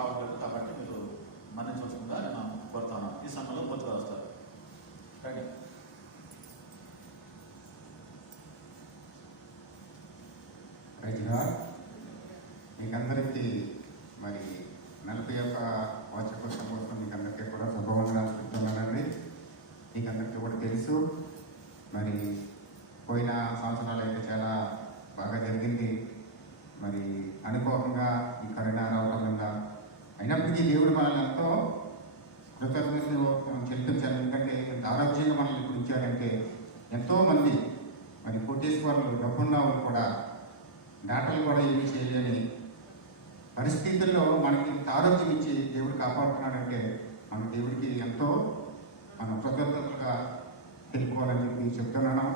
కావట్లేదు కాబట్టి మీరు మన్నించవలసిందిగా నేను కోరుతాను. ఈ సమయంలో బొత్తుగా వస్తారు. రైట్. రైతుగా మీకందరికీ మరి 41వ వార్షికోత్సవం కోసం మీకందరికీ కూడా శుభవందనాలు చెప్తున్నానండి. మీకందరికీ కూడా తెలుసు, మరి పోయిన సంవత్సరాలు అయితే చాలా బాగా జరిగింది. మరి అనుకోకుండా ఈ కరోనా రావడం వల్ల అయినప్పటికీ దేవుడు మనల్ని ఎంతో కృతజ్ఞతలు చెల్లించాలి. ఎందుకంటే ఎంత ఆరోగ్యంగా మనల్ని ఇప్పుడు ఇచ్చారంటే ఎంతోమంది మరి కోటీశ్వరులు డబ్బున్న వాళ్ళు కూడా డాక్టర్లు కూడా ఏమీ చేయలేని పరిస్థితుల్లో మనకి ఇంత ఆరోగ్యం ఇచ్చి దేవుడు కాపాడుతున్నాడంటే మన దేవుడికి ఎంతో మనం కృతజ్ఞతలుగా తెలుపుకోవాలని చెప్పి చెప్తున్నాను.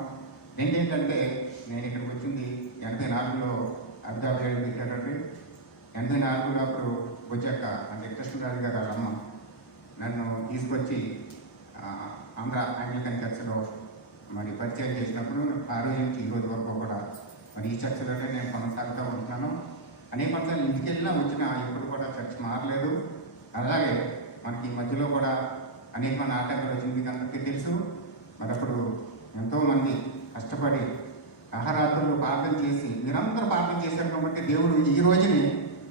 ఏంటంటే నేను ఇక్కడికి వచ్చింది 84లో అబ్దాబేడు పెట్టారండి. 84లో అప్పుడు వచ్చాక అంటే కృష్ణరాజు గారు అమ్మ నన్ను తీసుకొచ్చి ఆంధ్ర ఆంగ్లికన్ చర్చిలో మరి పరిచయం చేసినప్పుడు ఆ రోజు నుంచి ఈ రోజు వరకు కూడా మరి ఈ చర్చలోనే నేను కొనసాగుతూ ఉంటున్నాను. అనేక మంది ఇంటికి వెళ్ళినా వచ్చినా ఎప్పుడు కూడా చర్చ మారలేదు. అలాగే మనకి ఈ మధ్యలో కూడా అనేక మంది ఆటంకాలు వచ్చింది అందరికీ తెలుసు. మరి అప్పుడు ఎంతోమంది కష్టపడి అహరాత్రులు ప్రార్థన చేసి మీరందరూ ప్రార్థన చేశారు కాబట్టి దేవుడు ఈ రోజుని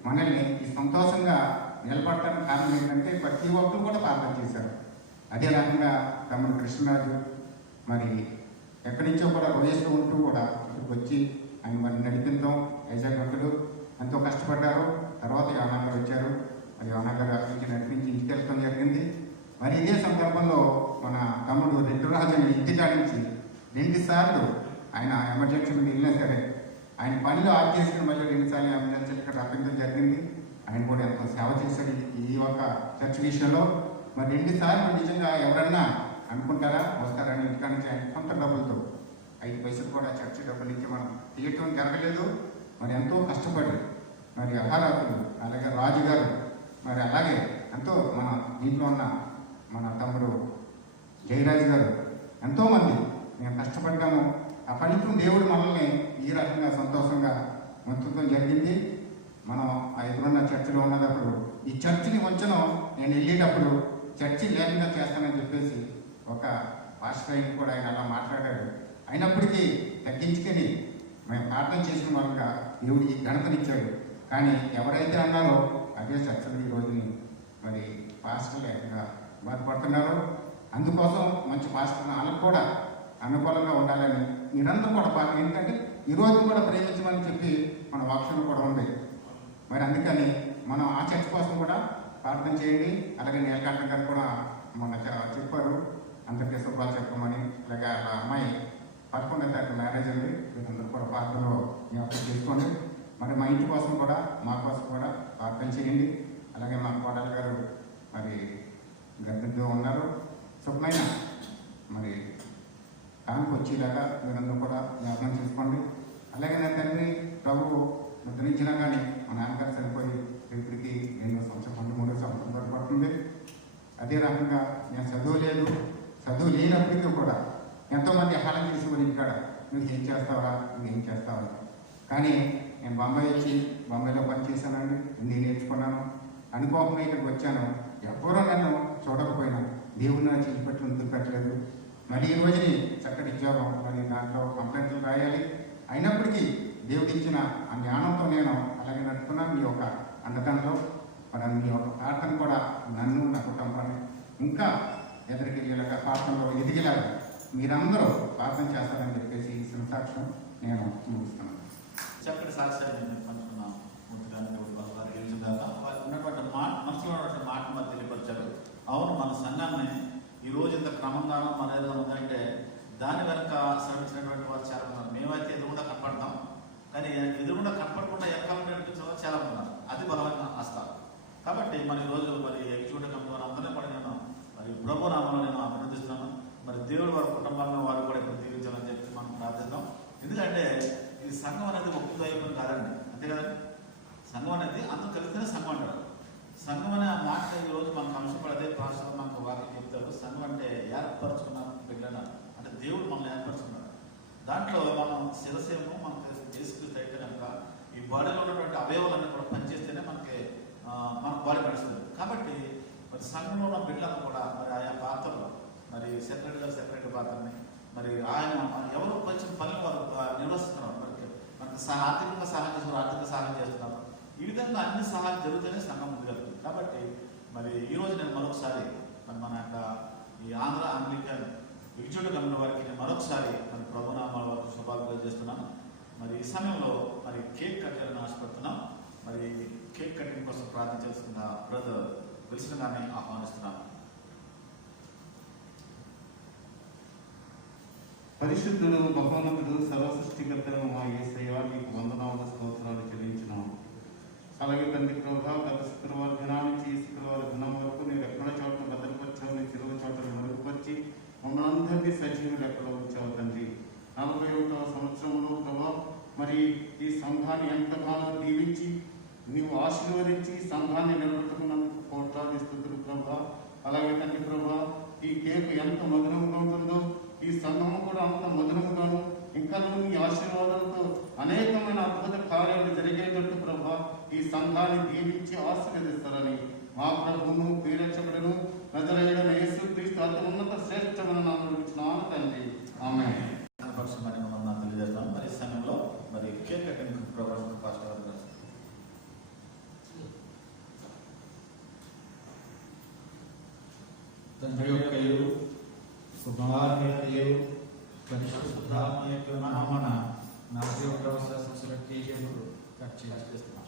మనల్ని ఈ సంతోషంగా నిలబడటానికి కారణం ఏంటంటే ప్రతి ఒక్కరు కూడా ప్రార్థన చేశారు. అదే రకంగా తమ్ముడు కృష్ణరాజు మరి ఎక్కడి నుంచో కూడా రోయేస్తూ ఉంటూ కూడా ఇక్కడికి వచ్చి ఆయన మరి నడిపించడం యజమానులు ఎంతో కష్టపడ్డారు. తర్వాత యోనా గారు వచ్చారు. మరి యోనా గారు అక్కడి నుంచి నడిపించి ఇంటికి వెళ్ళడం జరిగింది. మరి ఇదే సందర్భంలో మన తమ్ముడు రెడ్డిరాజుని ఇంటికాడి నుంచి 2 సార్లు ఆయన ఎమర్జెన్సీ మీద వెళ్ళినా సరే ఆయన పనిలో ఆఫ్ చేసుకుని మళ్ళీ 2 సార్లు ఎమర్జెన్సీ ఇక్కడ రప్పించడం జరిగింది. ఆయన కూడా ఎంతో సేవ చేశాడు ఈ ఒక చర్చ్ విషయంలో. మరి 2 సార్లు నిజంగా ఎవరన్నా అనుకుంటారా వస్తారని ఇంటికాడ నుంచి ఆయన సొంత డబ్బులతో 5 పైసలు కూడా చర్చ్ డబ్బుల నుంచి మనం తీయటం జరగలేదు. మరి ఎంతో కష్టపడి మరి అహరాత్రులు అలాగే రాజుగారు మరి అలాగే ఎంతో మన దీంట్లో ఉన్న మన తమ్ముడు జయరాజు గారు ఎంతోమంది మేము కష్టపడ్డాము. ఆ ఫలితం దేవుడు మనల్ని ఈ రకంగా సంతోషంగా ఉంచడం జరిగింది. మనం ఆ ఎదురున్న చర్చిలో ఉన్నప్పుడు ఈ చర్చిని ఉంచను నేను వెళ్ళేటప్పుడు చర్చి లేకుండా చేస్తానని చెప్పేసి ఒక పాస్టర్ కూడా ఆయన అలా మాట్లాడాడు. అయినప్పటికీ తగ్గించుకొని మేము ప్రార్థన చేసిన వాళ్ళగా దేవుడు ఈ ఘనతనిచ్చాడు. కానీ ఎవరైతే అన్నారో అదే చర్చలు ఈ రోజుని మరి పాస్టర్ లేకుండా బాధపడుతున్నారు. అందుకోసం మంచి పాస్టర్ వాళ్ళకు కూడా అనుకూలంగా ఉండాలని మీరందరూ కూడా బాగా ఏంటంటే ఈ రోజు కూడా ప్రేమించమని చెప్పి మన వాక్యం కూడా ఉంది. మరి అందుకని మనం ఆ చర్చ కోసం కూడా ప్రార్థన చేయండి. అలాగే నీలకంఠ గారు కూడా మొన్న చెప్పారు అందరికీ శుభ్రాలు చెప్పమని. అలాగే ఆ అమ్మాయి 11వ తారీఖు మ్యారేజ్ అండి. వీళ్ళందరూ కూడా ప్రార్థనలో జ్ఞాపకం చేసుకోండి. మరి మా ఇంటి కోసం కూడా మా కోసం కూడా ప్రార్థన చేయండి. అలాగే మా కోడలు గారు మరి గర్భిణితో ఉన్నారు. శుభ్రమైన మరి కానుక వచ్చేలాగా మీరందరూ కూడా జ్ఞాపకం చేసుకోండి. అలాగే నా తండ్రి ప్రభువు ముద్రించినా కానీ మా నాన్నగారు చనిపోయి ఇప్పటికి 2 సంవత్సరం 3 సంవత్సరం పడుతుంది. అదే రకంగా నేను చదువు లేనప్పటికీ కూడా ఎంతోమంది హాలం చేసి మరి ఇక్కడ నువ్వు ఏం చేస్తావా నువ్వేం చేస్తావా. కానీ నేను బొంబాయి వచ్చి బొంబాయిలో పనిచేశానండి. హిందీ నేర్చుకున్నాను. అనుకోకుండా ఇక్కడికి వచ్చాను. ఎవరో నన్ను చూడకపోయినా దేవుడు నా చేపట్లు ముందుకు పెట్టలేదు. మరి ఈ రోజుని చక్కటి ఉద్యోగం మరి దాంట్లో కంప్లైంట్లు రాయాలి. అయినప్పటికీ దేవుడు ఇచ్చిన ఆ జ్ఞానంతో నేను అలాగే నడుపుతున్నాను. మీ యొక్క అండదండలో మరి మీ యొక్క ప్రార్థన కూడా నన్ను నా కుటుంబాన్ని ఇంకా ఎదురుకెళ్ళేలాగా ప్రార్థనలో ఎదిగేలాగా మీరందరూ ప్రార్థన చేస్తారని చెప్పేసి ఈ సాక్ష్యం నేను ముగిస్తున్నాను. చక్కటి సాక్ష్యాన్ని పంచుకున్నాం. ముందుగా వారు గెలిచిందాక వారు ఉన్నటువంటి మనసులో ఉన్నటువంటి మాట మరి తెలియపరిచారు. అవును, మన సంఘాన్ని ఈరోజు ఇంత క్రమంగానో మన ఏదైనా ఉందంటే దాని వెనక శ్రమించినటువంటి వారు చాలా ఉన్నారు. మేమైతే ఎదురుగుండా కనపడతాం, కానీ ఎదురుగుండా కనపడకుండా వెనకాల నడిపించడం చాలా ఉన్నారు. అది బలమైన హస్తాలు. కాబట్టి మన ఈరోజు మరి ఎగ్జిక్యూటివ్ కమిటీ అందరినీ కూడా నేను మరి ప్రభు నామంలో నేను అభినందిస్తున్నాను. మరి దేవుడు వారి కుటుంబాలను వారు కూడా ఇప్పుడు దీవించాలని చెప్పి మనం ప్రార్థిద్దాం. ఎందుకంటే ఇది సంఘం అనేది ఒక్క దైవం కాదండి, అంతే కదండి. సంఘం అనేది అందరూ కలిస్తేనే సంఘం అంటారు. సంఘం అనే ఆ మాట ఈరోజు మనకు అంశపడదే పాస్టర్ మనకు వాక్యం చెప్తారు. సంఘం అంటే ఏర్పరచుకున్న బిడ్డన అంటే దేవుడు మనల్ని ఏర్పరచుకున్నాడు. దాంట్లో మనం శిరసేమో మనకు చేసుకుంటే అయితే కనుక ఈ బాడీలో ఉన్నటువంటి అవయవాలన్నీ కూడా పనిచేస్తేనే మనకి మనకు బాడీ నడుస్తుంది. కాబట్టి మరి సంఘంలో ఉన్న బిడ్డలను కూడా మరి ఆయా పాత్రలు మరి సెక్రటరీ గారు సెక్రటరీ పాత్రని మరి ఆయన ఎవరు కొంచెం పని వారు నిర్వహిస్తున్నారు. మనకి ఆర్థికంగా సహాయం చేస్తున్నారు, ఆర్థిక సహాయం చేస్తున్నారు. ఈ విధంగా అన్ని సహాయం జరుగుతూనే సంఘం ముందుకెళ్తుంది. కాబట్టి మరి ఈరోజు నేను మరొకసారి మరి మన యొక్క ఈ ఆంధ్ర అంగ్లికన్ ఎగ్జిక్యూటివ్ కమిటీ వారికి నేను మరొకసారి మరి ప్రభునామాల వారికి శుభాకాంక్షలు చేస్తున్నాను. మరి ఈ సమయంలో మరి కేక్ కట్టాలని ఆశపడుతున్నాం. మరి కేక్ కటింగ్ కోసం ప్రార్థించాల్సిన బ్రదర్ విల్సన్ గారిని ఆహ్వానిస్తున్నాను. పరిశుద్ధుడు, మహోన్నతుడు, సర్వసృష్టికర్తను మా యేసయ్య నీకు వందనాలు స్తోత్రాలు చెల్లించినాము. అలాగే తండ్రి ప్రభా, గత శుక్రవారం దినం నుంచి ఈ శుక్రవారం దినం వరకు నేను ఎక్కడ చోట భద్రపరిచావు, నీ చిరువు చోటను మెరుగుపరిచి మమ్మల్ని అందరినీ సజీవులు ఎక్కడ ఉంచావు తండ్రి. 41వ సంవత్సరంలో ప్రభా మరి ఈ సంఘాన్ని ఎంతగానో దీవించి నీవు ఆశీర్వదించి సంఘాన్ని నిలబెట్టుకున్నందుకు కోట్లాది స్తుతులు ప్రభా. అలాగే తండ్రి ప్రభా, ఈ కేక్ ఎంత మధురంగా ఉంటుందో ఈ సంఘము కూడా అంత మధురముగాను ఇంకా నీ ఆశీర్వాదాలతో అనేకమైన అద్భుత కార్యాలు జరిగేటట్టు ప్రభా ఈ సంఘాన్ని దీవించి ఆశీర్వదిస్తారని మా ప్రభువును ప్రియరక్షకుడును నజరేయుడైన యేసుక్రీస్తు అతి ఉన్నత శ్రేష్టమైన నామములో ఇచ్చినాను తండ్రి. ఆమేన్. మరి మనం తెలియజేస్తాం. మరి ఈ సమయంలో మరి కేక్ కటింగ్ ప్రోగ్రామ్ పాస్టర్ గారు తండ్రి యొక్కయు కుమారుని యొక్కయు పరిశుద్ధాత్మ యొక్క నామమున నా జీవితంలో శాసన కేజీలు కట్ చేస్తున్నాను.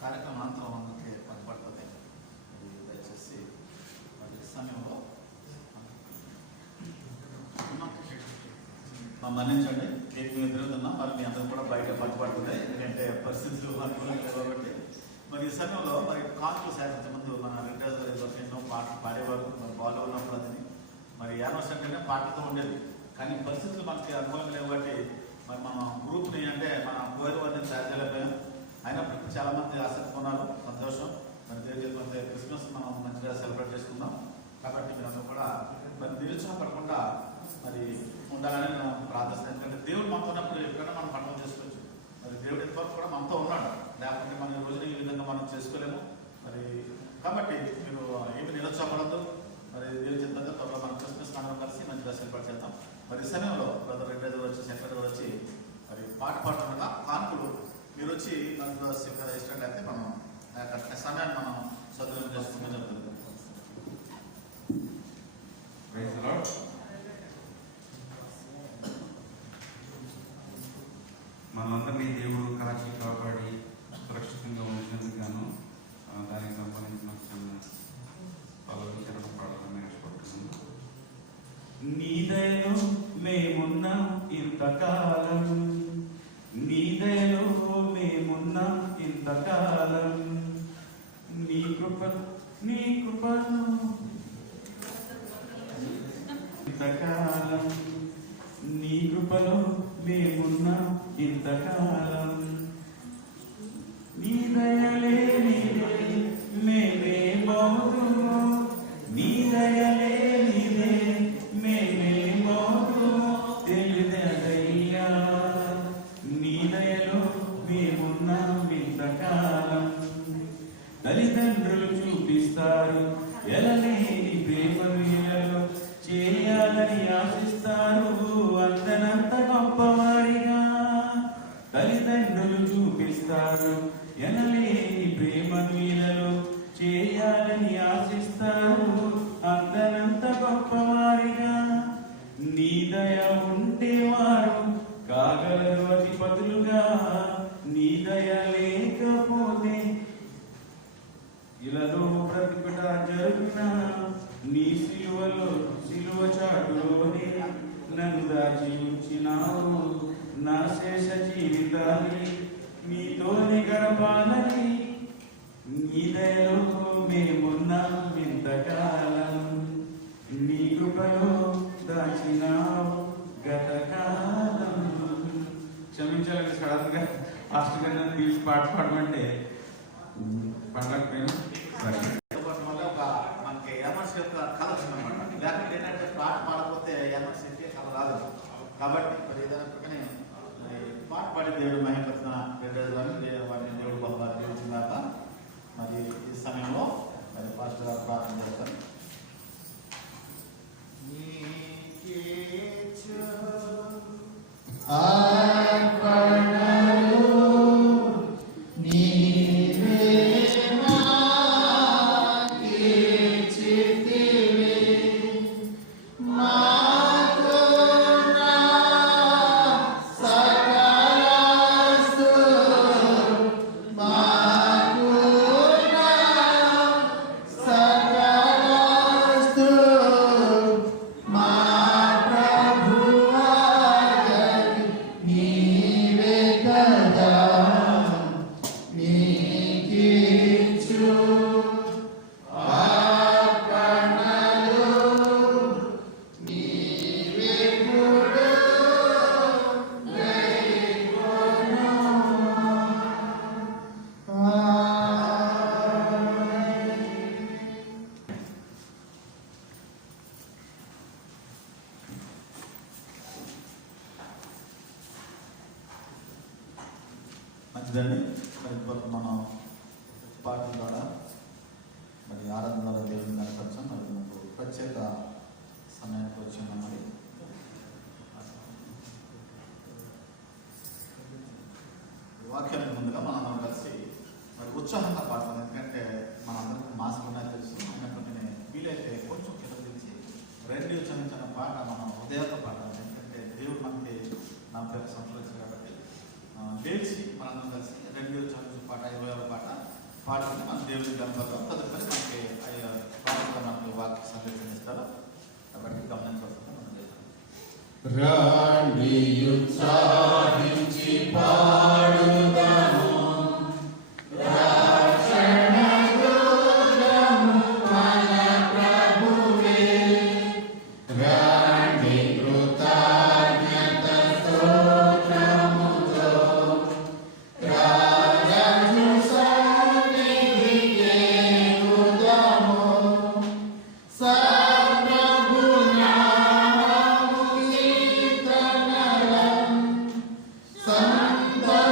కార్యక్రమం అంతా మనకి పనిపడుతుంది. దయచేసి మరి సమయంలో మన్నించండి. కేక్ మీద తిరుగుతున్నాం. మరి మీ అందరూ కూడా బయట పనిపడుతుంది, ఎందుకంటే పరిస్థితులు అనుకూలంగా కాబట్టి. మరి ఈ సమయంలో మరి కాన్పులు సేకరించే ముందు మన రిటైర్స్ గారు ఎన్నో పాటలు పాడేవారు. మరి బాగా ఉన్నప్పుడు అది మరి యానోస్ అంటేనే పాటలతో ఉండేది. కానీ పరిస్థితులు మనకి అనుకూలంగా లేవు కాబట్టి మరి మన గ్రూప్ని అంటే మన కోరి వారిని తయారు చేయలేకపోయాం. అయినప్పటికీ చాలా మంది ఆసక్తి ఉన్నారు. సంతోషం. మరి దేవుడి క్రిస్మస్ మనం మంచిగా సెలబ్రేట్ చేసుకుందాం. కాబట్టి మీరందరూ కూడా మరి నిరుత్సాహపడకుండా మరి ఉండాలని నేను ప్రార్థిస్తాను. ఎందుకంటే దేవుడు మనతో ఉన్నప్పుడు ఎప్పుడైనా మనం పండుగ చేసుకోవచ్చు. మరి దేవుడు ఎంతవరకు కూడా మనతో ఉన్నాడు, లేకపోతే మన ఈ రోజున ఈ విధంగా మనం చేసుకోలేము. మరి కాబట్టి మీరు ఏమి నిరుత్సాహపడద్దు. మరి దేవుడి చిత్తంగా త్వరలో మనం క్రిస్మస్ అందరం కలిసి మంచిగా సెలబ్రేట్ చేద్దాం. మరి ఈ సమయంలో బ్రదర్ రెడ్డి వచ్చి సెక్రటరీ వచ్చి మరి పాట పాడుతుండగా కాన్పులు మీరు వచ్చి మనలో ఇచ్చినట్లయితే మనం సమయాన్ని మనం సద్వినియోగం చేసుకుంటే జరుగుతుంది. మనందరినీ దేవుడు కాచి కాపాడి సురక్షితంగా ఉంచినందుకు గాను దానికి సంబంధించిన పదవిచరణ పాడాలని ఆశపడుతున్నాను. నీ దయలో మేమున్నాం ఇంతకాలం, నీ దయలో మేమున్నాం ఇంతకాలం, నీ కృపను ఇంతకాలం, నీ కృపలో మేమున్నాం ఇంతకాలం, నీ దయలే నీదే మేమే మౌతుము, నీ దయలే నీదే మేమే మౌతుము తెలియదయ్యా, నీ దయలో మేమున్నాం ఇంతకాలం. తల్లిదండ్రులు చూపిస్తారు ఎలలేని ప్రేమను ఇలలో చేయాలని ఆశిస్తారు అందనంత గొప్పవారిగా. తల్లిదండ్రులు చూపిస్తారు ఎనలేని ప్రేమను ఇలలో చేయాలని ఆశిస్తారు అందనంత గొప్పవారిగా. నీ దయ ఉంటే వారు కాగలరు అధిపతులుగా, నీ దయ లేకపోతే ఇలలో బ్రతుకుట జరుగున. నీ సిలువ చాటులోనే నన్ను దాచి ఉంచినావు, నా శేష జీవితాన్ని నీతోని గడపాలని నీ దయలో మేమున్నాం ఇంతకాలం, నీ కృపలో దాచినావు గతకాలం. క్షమించాలని సడన్ గా ఫాస్ట్ గా పిలిచి పాట పాడమంటే పాడలేకపోయినా సరే. వల్ల ఒక మనకి ఎమర్స్ యొక్క కళ వచ్చిందన్నమాట. లేకపోతే ఏంటంటే పాట పాడకపోతే ఎమర్స్ అయితే కళ రాదు. కాబట్టి మరి ఏదైనా ప్రక్కనే మరి పాట పాడి దేవుడు మహిమపరిచిన వాటిని దేవుడు బహుగా తెలిసిందాక మరి ఈ సమయంలో మరి ఫాస్ట్ గా ప్రార్థన చేస్తాను. మంచిదండి. మరి ఇప్పుడు మనం పాటల ద్వారా మరి ఆరాధన ద్వారా దేవుని కనపరచాం. మరి మనకు ప్రత్యేక సమయానికి వచ్చిందాం. మరి వాక్యానికి ముందుగా మనందరం కలిసి మరి ఉత్సాహంగా పాడతాం. ఎందుకంటే మనందరికీ మాస్క్ ఉన్నాయి తెలుసు. అయినప్పటికీ నేను వీలైతే కొంచెం కింద తెచ్చి రెండు చిన్న చిన్న పాట మనం హృదయంతో పాడాలి. ఎందుకంటే దేవుడు మనకి నా పేరు సంతోషం కాబట్టి లేచి మనందరం కలిసి రెండు చిన్న పాట 20వ పాట పాడుకుని మన దేవుడి గంపలో తదుపరి మనకి పాటలో మనకి వాక్య సందేశం ఇస్తారు. కాబట్టి గమనించవలసింది మనం చేద్దాం. ఉత్సాహించి పాడుదాము Santa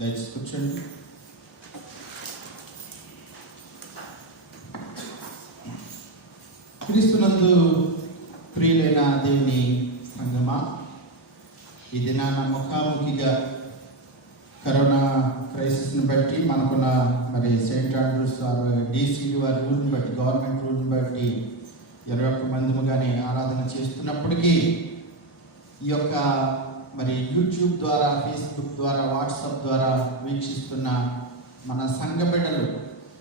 దయచేసి కూర్చోండి. క్రీస్తునందు ప్రియులైన దేవుని సంగమా, ఈ దినాన ముఖాముఖిగా కరోనా క్రైసిస్ని బట్టి మనకున్న మరి సెయింట్ ఆండ్రూస్ డీసీడీ వారి రూల్ని బట్టి, గవర్నమెంట్ రూల్ని బట్టి 21 మందిగానే ఆరాధన చేస్తున్నప్పటికీ ఈ యొక్క మరి యూట్యూబ్ ద్వారా, ఫేస్బుక్ ద్వారా, వాట్సాప్ ద్వారా వీక్షిస్తున్న మన సంఘ బిడ్డలు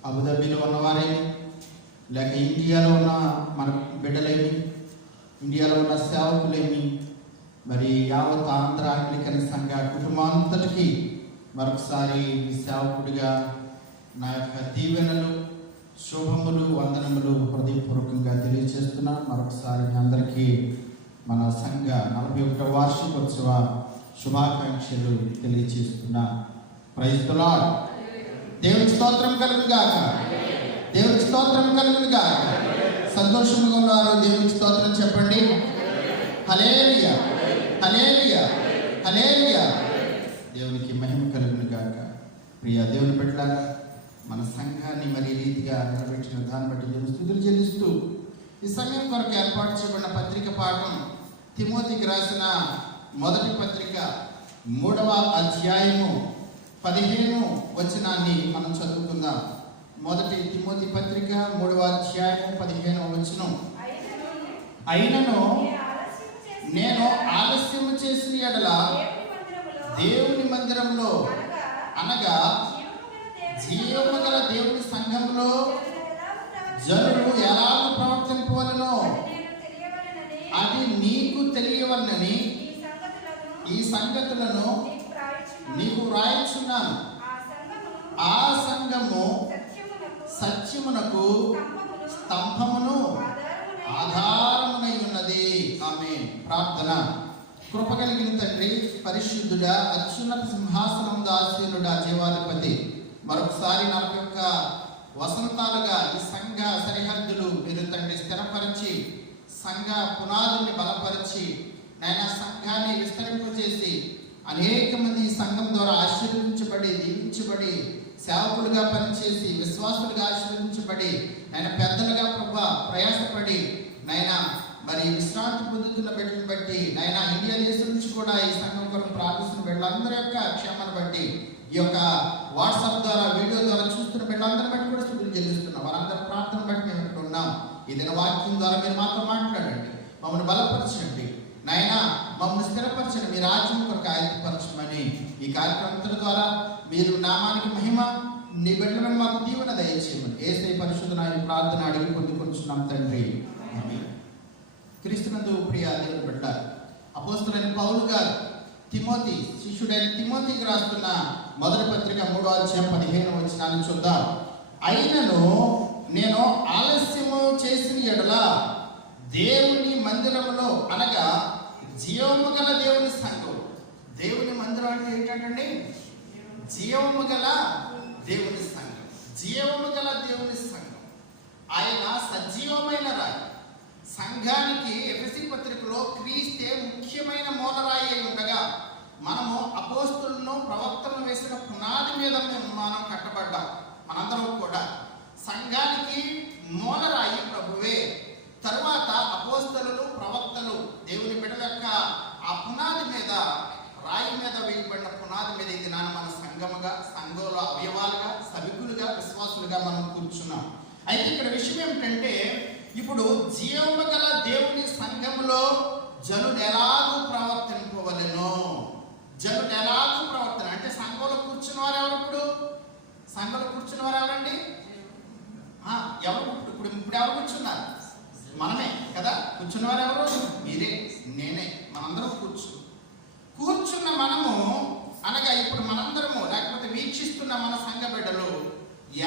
అబుదాబిలో ఉన్నవారేమి, లేక ఇండియాలో ఉన్న మన బిడ్డలేమి, ఇండియాలో ఉన్న సేవకులేమి, మరి యావత్ ఆంధ్ర అంగ్లికన్ సంఘ కుటుంబాంతటికి మరొకసారి ఈ సేవకుడిగా నా యొక్క దీవెనలు, శుభములు, వందనములు హృదయపూర్వకంగా తెలియజేస్తున్నా. మరొకసారి మీ అందరికీ మన సంఘ 41వ వార్షికోత్సవ శుభాకాంక్షలు తెలియజేస్తున్నా. Praise the Lord. దేవునికి స్తోత్రం కలుగును గాక. దేవునికి స్తోత్రం కలుగును గాక. సంతోషంగా ఉన్నారు, దేవునికి స్తోత్రం చెప్పండి. హల్లెలూయా, హల్లెలూయా, హల్లెలూయా. దేవునికి మహిమ కలుగును గాక. ప్రియ దేవుని బిడ్డలారా, మన సంఘాన్ని మరి రీతిగా నిలబెట్టిన దాన్ని బట్టి దేవుని స్తుతులు చెల్లిస్తూ ఈ సమయం కొరకు ఏర్పాటు చేయబడిన పత్రిక పాఠం తిమోతికి రాసిన మొదటి పత్రిక 3వ అధ్యాయము 15 వచనాన్ని మనం చదువుకుందాం. మొదటి తిమోతి పత్రిక 3వ అధ్యాయము 15వ వచనం. అయినను నేను ఆలస్యము చేసిన ఎడల దేవుని మందిరంలో అనగా జీవము గల దేవుని సంఘంలో జనులు ఎలాగ ప్రవర్తింపవలెనో అది నీకు తెలియవలనని ఈ సంగతులను నీకు వ్రాయించున్నాను. ఆ సంఘము సత్యమునకు స్తంభమును ఆధారమునై ఉన్నది. ఆమేన్. ప్రార్థన. కృప కలిగిన తండ్రి, పరిశుద్ధుడా, అత్యున్నత సింహాసనం దాసీనుడా, జీవాధిపతి, మరొకసారి 41 వసంతాలుగా ఈ సంఘ సరిహద్దులు మీరు తండ్రి స్థిరపరిచి, సంఘ పునాదుల్ని బలపరిచి, నాయన సంఘాన్ని విస్తరింపజేసి అనేక మంది ఈ సంఘం ద్వారా ఆశీర్వదించబడి, దీవించబడి, సేవకులుగా పనిచేసి, విశ్వాసులుగా ఆశీర్వదించబడి, ఆయన పెద్దలుగా ప్రభా ప్రయాసపడి, నాయన మరి విశ్రాంతి పొందుతున్న బిడ్డలను బట్టి, నాయన ఇండియా దేశం నుంచి కూడా ఈ సంఘం కొరకు ప్రార్థిస్తున్న బిడ్డలందరి యొక్క క్షేమాన్ని బట్టి, ఈ యొక్క వాట్సాప్ ద్వారా, వీడియో ద్వారా చూస్తున్న బిడ్డలందరిని బట్టి కూడా స్తుతులు చెల్లిస్తున్నాం. వారందరి ప్రార్థన బట్టి మేము ఇక్కడ ఉన్నాం. ఏదైనా వాక్యం ద్వారా మీరు మాతో మాట్లాడండి, మమ్మల్ని బలపరచండి, నాయన మమ్మల్ని స్థిరపరచండి, మీ రాజ్యం కొరకు ఆయత్తపరచమని ఈ కార్యక్రమం ద్వారా మీరు నామానికి మహిమ, నీ బిడ్డలను మాకు దీవెన దయచేయమని యేసయ్య పరిశుద్ధ నామమున ప్రార్థన అడిగి పొందుకొంచున్నాం తండ్రి. ఆమేన్. క్రీస్తునందు ప్రియ దేవుని బిడ్డ, అపోస్తలుడైన పౌలు గారు తిమోతి శిష్యుడైన తిమోతికి రాస్తున్న మొదటి పత్రిక 3వ అధ్యాయం 15వ వచనాన్ని చూద్దాం. అయినను నేను ఆలస్యము చేసిన ఎడల దేవుని మందిరంలో అనగా జీవము గల దేవుని సంఘం. దేవుని మందిరం అంటే ఏంటంటే జీవము గల దేవుని సంఘం. జీవము గల దేవుని సంఘం. ఆయన సజీవమైన రాయి. సంఘానికి ఎఫెసీ పత్రికలో క్రీస్తే ముఖ్యమైన మూలరాయి అయి ఉండగా, మనము అపోస్తులను ప్రవక్తలను వేసిన పునాది మీద మనం కట్టబడ్డాం. మనందరం కూడా సంఘానికి మూలరాయి ప్రభువే. తరువాత అపోస్తలులు, ప్రవక్తలు దేవుని బిడ్డల యొక్క ఆ పునాది మీద, రాయి మీద వేయబడిన పునాది మీద ఇది మన సంఘముగా, సంఘంలో అవయవాలుగా, సభికులుగా, విశ్వాసులుగా మనం కూర్చున్నాం. అయితే ఇక్కడ విషయం ఏమిటంటే, ఇప్పుడు జీవము గల దేవుని సంఘములో జనులు ఎలాగూ ప్రవర్తింపవలెనో. జనులు ఎలాగూ ప్రవర్తన అంటే సంఘంలో కూర్చున్న వారు ఎవరు? ఇప్పుడు సంఘంలో కూర్చున్న వారు ఎవరండి? ఎవరు? ఇప్పుడు ఎవరు కూర్చున్నారు? మనమే కదా. కూర్చున్న వారు ఎవరు? మీరే, నేనే, మనందరం కూర్చున్న మనము అనగా ఇప్పుడు మనందరము, లేకపోతే వీక్షిస్తున్న మన సంఘ బిడ్డలు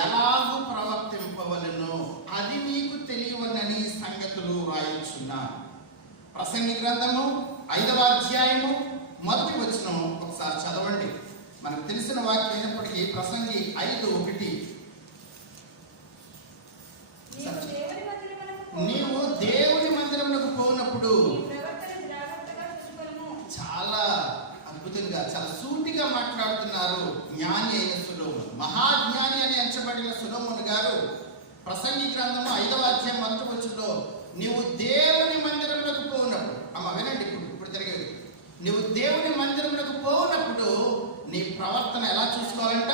ఎలాగూ ప్రవర్తింపవలెనో అది మీకు తెలియవలని సంగతులు రాయించున్నా. ప్రసంగి గ్రంథము 5వ అధ్యాయము 1వ వచనం ఒకసారి చదవండి. మనకు తెలిసిన వాక్యం అయినప్పటికీ ప్రసంగి 5:1. నీవు దేవుని మందిరమునకు పోయినప్పుడు చాలా అద్భుతంగా, చాలా సూటిగా మాట్లాడుతున్నారు ఉన్నారు జ్ఞాని అయిన సొలొమోను, మహాజ్ఞాని అని ఎంచబడిన సొలొమోను గారు ప్రసంగి గ్రంథము 5వ అధ్యాయం 1వ వచనంలో నీవు దేవుని మందిరంలోకి పోవునప్పుడు, అమ్మ వినండి, ఇప్పుడు జరిగేది, నువ్వు దేవుని మందిరంలోకి పోవునప్పుడు నీ ప్రవర్తన ఎలా చూసుకోవాలంట?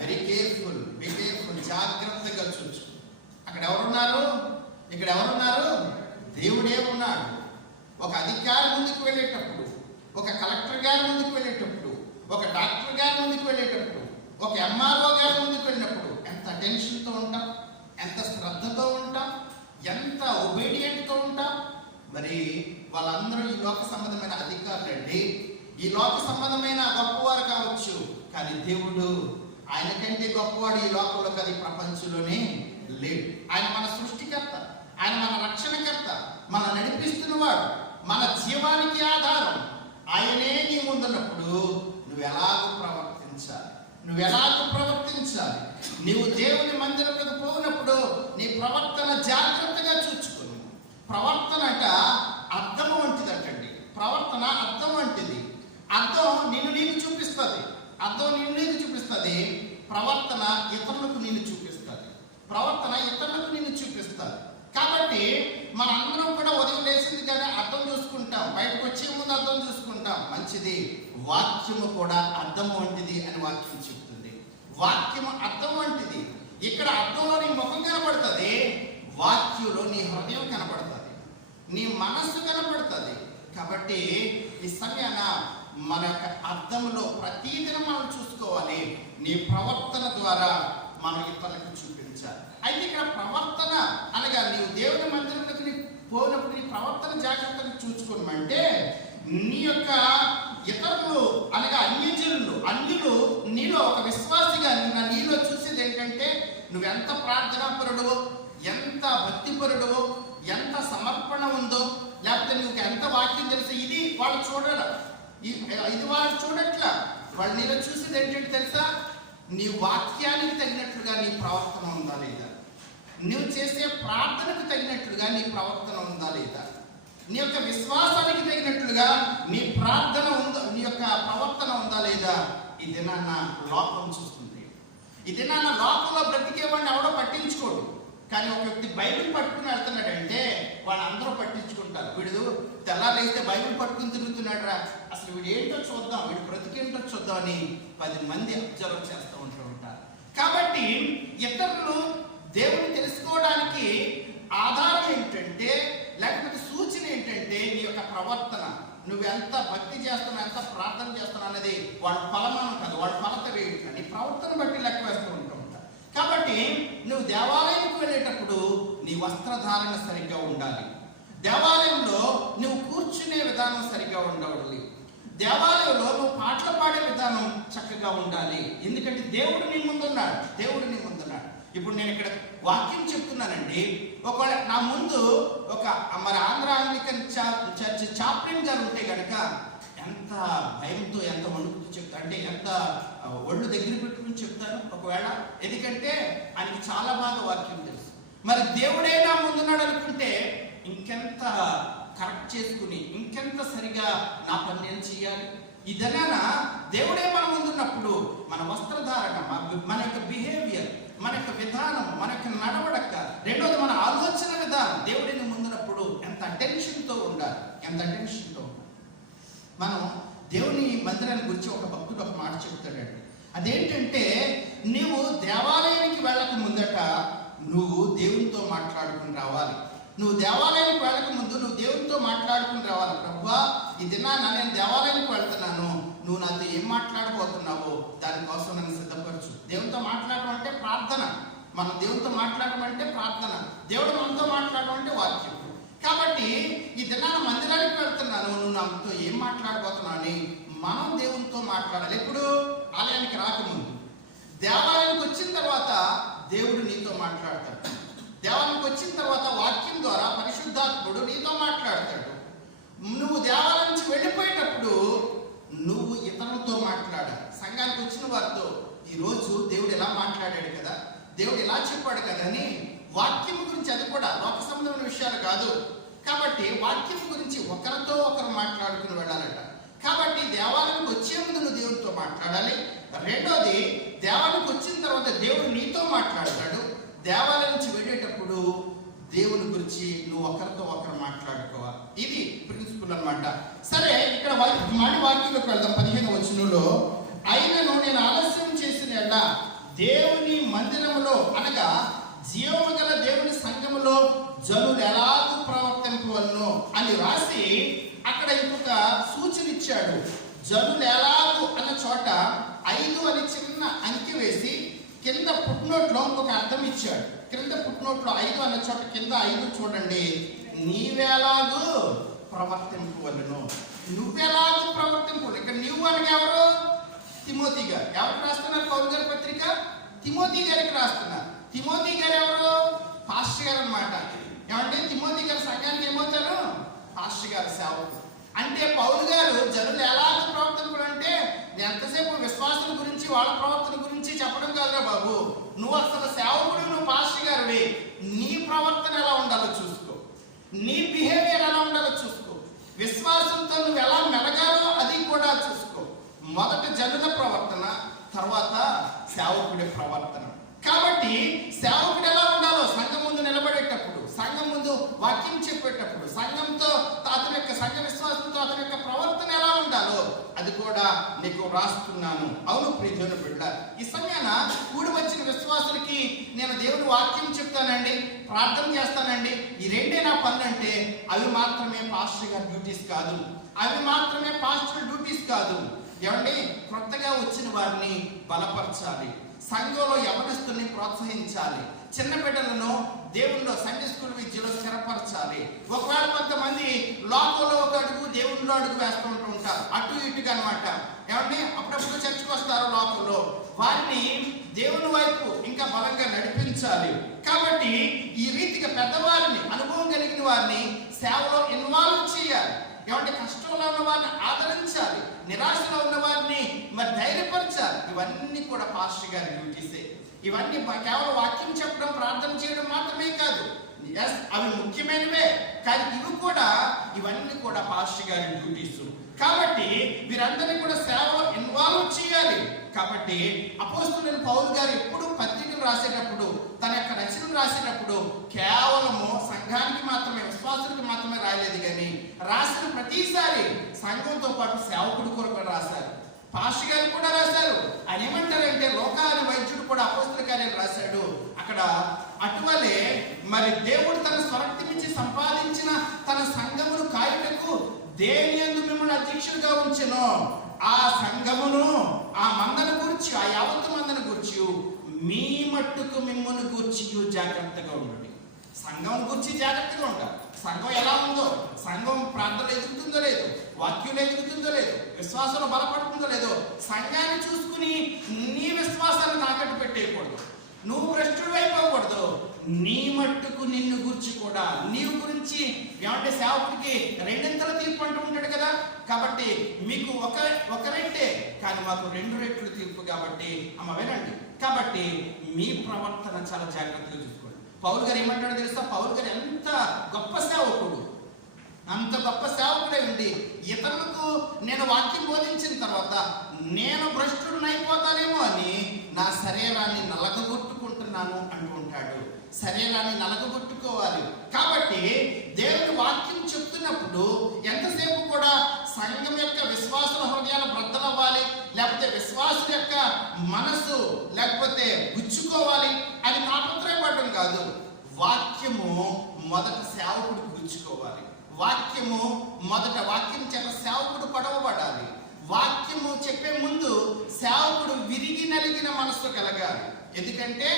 వెరీ కేర్ఫుల్, బి కేర్ఫుల్, జాగ్రత్తగా చూసుకో. అక్కడ ఎవరున్నారు? ఇక్కడ ఎవరున్నారు? దేవుడే ఉన్నాడు. ఒక అధికారి ముందుకు వెళ్ళేటప్పుడు, ఒక కలెక్టర్ గారి ముందుకు వెళ్ళేటప్పుడు, ఒక డాక్టర్ గారి ముందుకు వెళ్ళేటప్పుడు, ఒక ఎంఆర్ఓ గారి ముందుకు వెళ్ళినప్పుడు ఎంత అటెన్షన్తో ఉంటాం, ఎంత శ్రద్ధతో ఉంటాం, ఎంత ఒబీడియంట్తో ఉంటాం. మరి వాళ్ళందరూ ఈ లోక సంబంధమైన అధికారులు అండి, ఈ లోక సంబంధమైన గొప్పవారు కావచ్చు, కానీ దేవుడు ఆయన కంటే గొప్పవాడు ఈ లోకంలో కాదు, ఈ ప్రపంచంలోనే లేడు. ఆయన మన సృష్టికర్త, ఆయన మన రక్షణకర్త, మన నడిపిస్తున్నవాడు, మన జీవానికి ఆధారం. ఆయనే నీ ముందున్నప్పుడు నువ్వు ఎలాగో ప్రవర్తించాలి. నీవు దేవుని మందిరంలోకి పోయినప్పుడు నీ ప్రవర్తన జాగ్రత్తగా చూచుకుని. ప్రవర్తనట అర్థం వంటిదటండి. ప్రవర్తన అర్థం వంటిది. అర్థం నిన్ను నీకు చూపిస్తుంది. ప్రవర్తన ఇతరులకు నిన్ను చూపిస్తుంది. కాబట్టి మనందరం కూడా ఉదయం లేచింది కానీ అర్థం చూసుకుంటాం, బయటకు వచ్చే ముందు అర్థం చూసుకుంటాం, మంచిది. వాక్యము కూడా అర్థం వంటిది అని వాక్యం చెప్తుంది. వాక్యము అర్థం వంటిది. ఇక్కడ అర్థంలో నీ ముఖం కనపడుతుంది, వాక్యంలో నీ హృదయం కనపడుతుంది, నీ మనస్సు కనపడుతుంది. కాబట్టి ఈ సమయాన మన యొక్క అర్థంలో ప్రతిదినం మనం చూసుకోవాలి. నీ ప్రవర్తన ద్వారా మనం ఇతరులకు చూపించాలి. అయితే ఇక్కడ ప్రవర్తన అనగా నీవు దేవుని మందిరంలోకి పోయినప్పుడు నీ ప్రవర్తన జాగ్రత్తగా చూసుకోమంటే నీ యొక్క ఇతరులు అనగా అన్యులు నీలో ఒక విశ్వాసిగా నీలో చూసేది ఏంటంటే నువ్వెంత ప్రార్థనాపరుడువో, ఎంత భక్తిపరుడువో, ఎంత సమర్పణ ఉందో, లేకపోతే నువ్వు ఎంత వాక్యం తెలుసు, ఇది వాళ్ళు చూడట్లా. వాళ్ళు నీలో చూసేది ఏంటంటే తెలుసా? నీ వాక్యానికి తగినట్లుగా నీ ప్రవర్తన ఉందా లేదా, నువ్వు చేసే ప్రార్థనకు తగినట్లుగా నీ ప్రవర్తన ఉందా లేదా, నీ యొక్క విశ్వాసానికి తగినట్లుగా నీ ప్రార్థన ఉందా, నీ యొక్క ప్రవర్తన ఉందా లేదా. ఇది నా లోకం చూస్తుంది. ఇది నా లోకంలో బ్రతికేవాడిని ఎవడో పట్టించుకోడు. కానీ ఒక వ్యక్తి బైబిల్ పట్టుకుని వెళ్తున్నాడంటే వాళ్ళందరూ పట్టించుకుంటారు. వీడు తెల్లారైతే బైబిల్ పట్టుకుని తిరుగుతున్నాడు రా, అసలు వీడు ఏంటో చూద్దాం, వీడు బ్రతికేంటో చూద్దాం అని 10 మంది అబ్జర్వ్ చేస్తూ ఉంటారు. కాబట్టి ఇతరులు దేవుని తెలుసుకోవడానికి ఆధారం ఏంటంటే, లేకపోతే సూచన ఏంటంటే నీ యొక్క ప్రవర్తన. నువ్వు ఎంత భక్తి చేస్తున్నావు, ఎంత ప్రార్థన చేస్తున్నావు అనేది వాళ్ళ ఫలమానం కాదు, వాళ్ళ ఫలత వేయడు, కానీ ప్రవర్తన బట్టి లెక్క వేస్తూ ఉంటారు. కాబట్టి నువ్వు దేవాలయానికి వెళ్ళేటప్పుడు నీ వస్త్రధారణ సరిగ్గా ఉండాలి. దేవాలయంలో నువ్వు కూర్చునే విధానం సరిగ్గా ఉండాలి. దేవాలయంలో నువ్వు పాటలు పాడే విధానం చక్కగా ఉండాలి. ఎందుకంటే దేవుడు నీ ముందున్నాడు. ఇప్పుడు నేను ఇక్కడ వాక్యం చెప్తున్నానండి. ఒకవేళ నా ముందు ఒక మరి ఆంధ్ర ఆంగ్లికన్ చర్చ్ చాప్లిన్ గారు ఉంటే కనుక ఎంత భయంతో, ఎంత వణుకుతూ చెప్తా, అంటే ఎంత ఒళ్ళు దగ్గర పెట్టుకుని చెప్తాను ఒకవేళ. ఎందుకంటే ఆయనకి చాలా బాగా వాక్యం తెలుసు. మరి దేవుడే నా ముందున్నాడు అనుకుంటే ఇంకెంత కరెక్ట్ చేసుకుని, ఇంకెంత సరిగా నా పని నేను చేయాలి. ఇదనా దేవుడే మన ముందున్నప్పుడు మన వస్త్రధారణ, మన యొక్క బిహేవియర్, మన యొక్క విధానం, మన యొక్క నడవడక, రెండోది మన ఆలోచన విధానం దేవుడిని ముందున్నప్పుడు ఎంత అటెన్షన్తో ఉండాలి. మనం దేవుని మందిరాన్ని గురించి ఒక భక్తుడు ఒక మాట చెప్తాడండి. అదేంటంటే నీవు దేవాలయానికి వెళ్ళక ముందట నువ్వు దేవునితో మాట్లాడుకుని రావాలి. నువ్వు దేవాలయానికి వెళ్ళక ముందు నువ్వు దేవునితో మాట్లాడుకుని రావాలి. ప్రభువా, ఈ దినాన నేను దేవాలయానికి వెళ్తున్నాను, నువ్వు నాతో ఏం మాట్లాడబోతున్నావో దానికోసం నన్ను సిద్ధపరచు. దేవునితో మాట్లాడడం అంటే ప్రార్థన. మనం దేవునితో మాట్లాడడం అంటే ప్రార్థన. దేవుడు మనతో మాట్లాడడం అంటే వాక్యం. కాబట్టి ఈ దినాన మందిరానికి వెళ్తున్నాను, నువ్వు నాతో ఏం మాట్లాడబోతున్నావు అని మనం దేవునితో మాట్లాడాలి. ఎప్పుడు? ఆలయానికి రాకముందు. దేవాలయానికి వచ్చిన తర్వాత దేవుడు నీతో మాట్లాడతాడు. దేవాలయానికి వచ్చిన తర్వాత వాక్యం ద్వారా పరిశుద్ధాత్ముడు నీతో మాట్లాడతాడు. నువ్వు దేవాలయం నుంచి వెళ్ళిపోయేటప్పుడు నువ్వు ఇతరులతో మాట్లాడాలి. సంఘానికి వచ్చిన వారితో ఈరోజు దేవుడు ఎలా మాట్లాడాడు కదా, దేవుడు ఎలా చెప్పాడు కదా అని వాక్యం గురించి, అది కూడా లోక సంబంధమైన విషయాలు కాదు. కాబట్టి వాక్యం గురించి ఒకరితో ఒకరు మాట్లాడుకుని వెళ్ళాలట. కాబట్టి దేవాలయానికి వచ్చే ముందు నువ్వు దేవునితో మాట్లాడు. మాట్లాడాలి. రెండోది, దేవాలయానికి వచ్చిన తర్వాత దేవుడు నీతో మాట్లాడతాడు. దేవాలయం నుంచి వెళ్ళేటప్పుడు దేవుని గురించి నువ్వు ఒకరితో ఒకరు మాట్లాడుకోవాలి. ఇది ప్రిన్సిపల్ అన్నమాట. సరే, ఇక్కడ మాడి వాక్యంలోకి వెళ్దాం. 15వ వచనంలో, అయినను నేను ఆలస్యం చేసిన ఎడల దేవుని మందిరములో అనగా జీవము గల దేవుని సంఘములో జనులు ఎలాగూ ప్రవర్తింపవలను అని రాసి అక్కడ ఇంకొక సూచన ఇచ్చాడు. జనులు ఎలాగూ అన్న చోట 5 అని చిన్న అంకె వేసి కింద ఫుట్నోట్లో ఇంకొక అర్థం ఇచ్చాడు. కింద ఫుట్నోట్లో 5 అన్న చోట కింద 5 చూడండి. నీవెలాగూ ప్రవర్తింపవలను. నువ్వెలాగూ ప్రవర్తింపవలను. ఇక్కడ నీవు అనగా ఎవరు? తిమోతి గారు. ఎవరికి రాస్తున్నారు పౌలు గారి పత్రిక? తిమోతి గారికి రాస్తున్నారు. తిమోతి గారు ఎవరు? పాస్టర్ గారు అన్నమాట. ఏమంటే తిమోతి గారు సంఘానికి ఏమవుతారు? పాస్టర్ గారు సేవకు. అంటే పౌలు గారు జనులు ఎలాగ ప్రవర్తనలు అంటే ఎంతసేపు విశ్వాసం గురించి వాళ్ళ ప్రవర్తన గురించి చెప్పడం కాదురా బాబు. నువ్వు అసలు సేవకుడు, నువ్వు పాస్టర్ గారివి. నీ ప్రవర్తన ఎలా ఉండాలో చూసుకో, నీ బిహేవియర్ ఎలా ఉండాలో చూసుకో, విశ్వాసంతో నువ్వు ఎలా మెలగాలో అది కూడా చూసుకో. మొదట జనుల ప్రవర్తన, తర్వాత సేవకుడి ప్రవర్తన. కాబట్టి సేవకుడు ఎలా ఉండాలో సంఘం ముందు నిలబడేటప్పుడు, సంఘం ముందు వాక్యం చెప్పేటప్పుడు, సంఘంతో అతని యొక్క సంఘ విశ్వాసంతో అతని యొక్క ప్రవర్తన ఎలా ఉండాలో అది కూడా నీకు రాస్తున్నాను. అవును ప్రియమైన బిడ్డ, ఈ సమయాన కూడి వచ్చిన విశ్వాసులకి నేను దేవుని వాక్యం చెప్తానండి, ప్రార్థన చేస్తానండి. ఈ రెండే నా పనులు అంటే అవి మాత్రమే పాస్టర్ గారి డ్యూటీస్ కాదు, అవి మాత్రమే పాస్టర్ డ్యూటీస్ కాదు. ఏమండి, కొత్తగా వచ్చిన వారిని బలపరచాలి, సంఘంలో యవనస్తుల్ని ప్రోత్సహించాలి, చిన్న బిడ్డలను దేవుల్లో సండే స్కూల్ విద్యలో స్థిరపరచాలి. ఒకవేళ కొంతమంది లోకంలో ఒక అడుగు దేవుల్లో అడుగు వేస్తూ ఉంటారు, అటు ఇటుగా అనమాట. ఏమంటే అప్పుడప్పుడు చర్చకు వస్తారు లోకంలో, వారిని దేవుని వైపు ఇంకా బలంగా నడిపించాలి. కాబట్టి ఈ రీతిగా పెద్దవారిని, అనుభవం కలిగిన వారిని సేవలో ఇన్వాల్వ్ చేయాలి. ఏమంటే కష్టంలో ఉన్న వారిని ఆదరించాలి, నిరాశలో ఉన్న వారిని మరి ధైర్యపరచాలి. ఇవన్నీ కూడా పాస్టర్ గారి డ్యూటీసే. ఇవన్నీ కేవలం వాక్యం చెప్పడం, ప్రార్థన చేయడం మాత్రమే కాదు. అవి ముఖ్యమైనవే, కానీ ఇవన్నీ కూడా పాస్టర్ గారి డ్యూటీస్. కాబట్టి వీరందరినీ కూడా సేవలో ఇన్వాల్వ్ చేయాలి. కాబట్టి అపోస్తలుడైన పౌలు గారు ఎప్పుడు పత్రికలు రాసేటప్పుడు, తన యొక్క రచనలు రాసేటప్పుడు కేవలము సంఘానికి మాత్రమే, విశ్వాసులకు మాత్రమే రాయలేదు, కానీ రాసిన ప్రతిసారి సంఘంతో పాటు సేవకుడు కొరకు రాశారు. పాస్టర్ గారు కూడా రాశారు. ఆయన ఏమంటారంటే, లోకాని వైద్యుడు కూడా అపోస్తల కార్యాలు రాశాడు. అక్కడ అటువలే మరి దేవుడు తన స్వరక్తిమిచ్చి సంపాదించిన తన సంఘమును కాయుటకు దేని యందు మిమ్మల్ని అధ్యక్షుడిగా ఉంచెనో ఆ సంఘమును, ఆ మందను గురించి, ఆ యావత్తు మందను గురించి మీ మట్టుకు మిమ్మల్ని గురించి జాగ్రత్తగా ఉండండి. సంఘం గురించి జాగ్రత్తగా ఉండాలి. సంఘం ఎలా ఉందో, సంఘం ప్రార్థనలు ఎదుగుతుందో లేదో, వాక్యంలో ఎదుగుతుందో లేదో, విశ్వాసంలో బలపడుతుందో లేదో, సంఘాన్ని చూసుకుని నీ విశ్వాసాన్ని తాకట్టు పెట్టేయకూడదు, నువ్వు భ్రష్టుడు అయిపోకూడదు. నీ మట్టుకు నిన్ను గురించి కూడా, నీవు గురించి ఏమంటే సేవకుడికి రెండింతల తీర్పు అంటూ ఉంటాడు కదా. కాబట్టి మీకు ఒక రెట్టే, కానీ మాకు 2 రెట్లు తీర్పు. కాబట్టి అమ్మ వినండి, కాబట్టి మీ ప్రవర్తన చాలా జాగ్రత్తగా చూసుకోండి. పౌలు గారు ఏమంటాడో తెలుసా? పౌలు గారు ఎంత గొప్ప సేవకుడు, అంత గొప్ప సేవకుడే ఉండి ఇతరులకు నేను వాక్యం బోధించిన తర్వాత నేను భ్రష్టుడిని అయిపోతానేమో అని నా శరీరాన్ని నలగగొట్టుకుంటున్నాను అంటూ ఉంటాడు. శరీరాన్ని నలగగొట్టుకోవాలి. కాబట్టి దేవుని వాక్యం చెప్తున్నప్పుడు ఎంతసేపు కూడా సంఘం యొక్క విశ్వాసుల హృదయాలు బ్రద్దలవ్వాలి, లేకపోతే విశ్వాసుల యొక్క మనసు లేకపోతే గుచ్చుకోవాలి అని తాపత్రయపడడం కాదు. వాక్యము మొదట సేవకుడు గుచ్చుకోవాలి. వాక్యము మొదట, వాక్యం చేత సేవకుడు పడవబడాలి. వాక్యము చెప్పే ముందు సేవకుడు విరిగి నలిగిన మనసు కలగాలి. ఎందుకంటే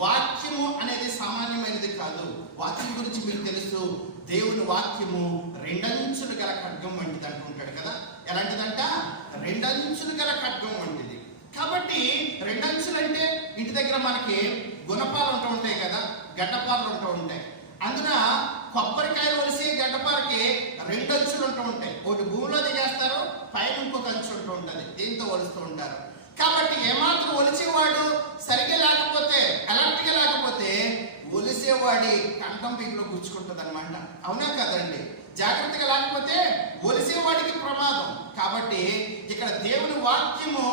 వాక్యము అనేది సామాన్యమైనది కాదు. వాక్యం గురించి మీకు తెలుసు, దేవుని వాక్యము 2 అంచులు గల ఖడ్గం వంటిది అంటుంటాడు కదా. ఎలాంటిదంట? 2 అంచులు గల ఖడ్గం వంటిది. కాబట్టి 2 అంచులు అంటే ఇంటి దగ్గర మనకి గుణపాలు ఉంటూ ఉంటాయి కదా, గడ్డపాలు ఉంటూ ఉంటాయి. అందున కొబ్బరికాయలు ఒలిసి గడ్డపారకి 2 అంచులు ఉంటూ ఉంటాయి. ఒకటి భూమిలో దిగేస్తారు, పైన ఇంకొక అంచు ఉంటూ ఉంటుంది, దీంతో ఒలుస్తూ ఉంటారు. కాబట్టి ఏమాత్రం ఒలిచేవాడు సరిగ్గా లేకపోతే, అలర్ట్గా లేకపోతే ఒలిసేవాడి కంఠం పీకులో గుచ్చుకుంటుంది అనమాట. అవునా కదండి? జాగ్రత్తగా లేకపోతే ఒలిసేవాడికి ప్రమాదం. కాబట్టి ఇక్కడ దేవుని వాక్యము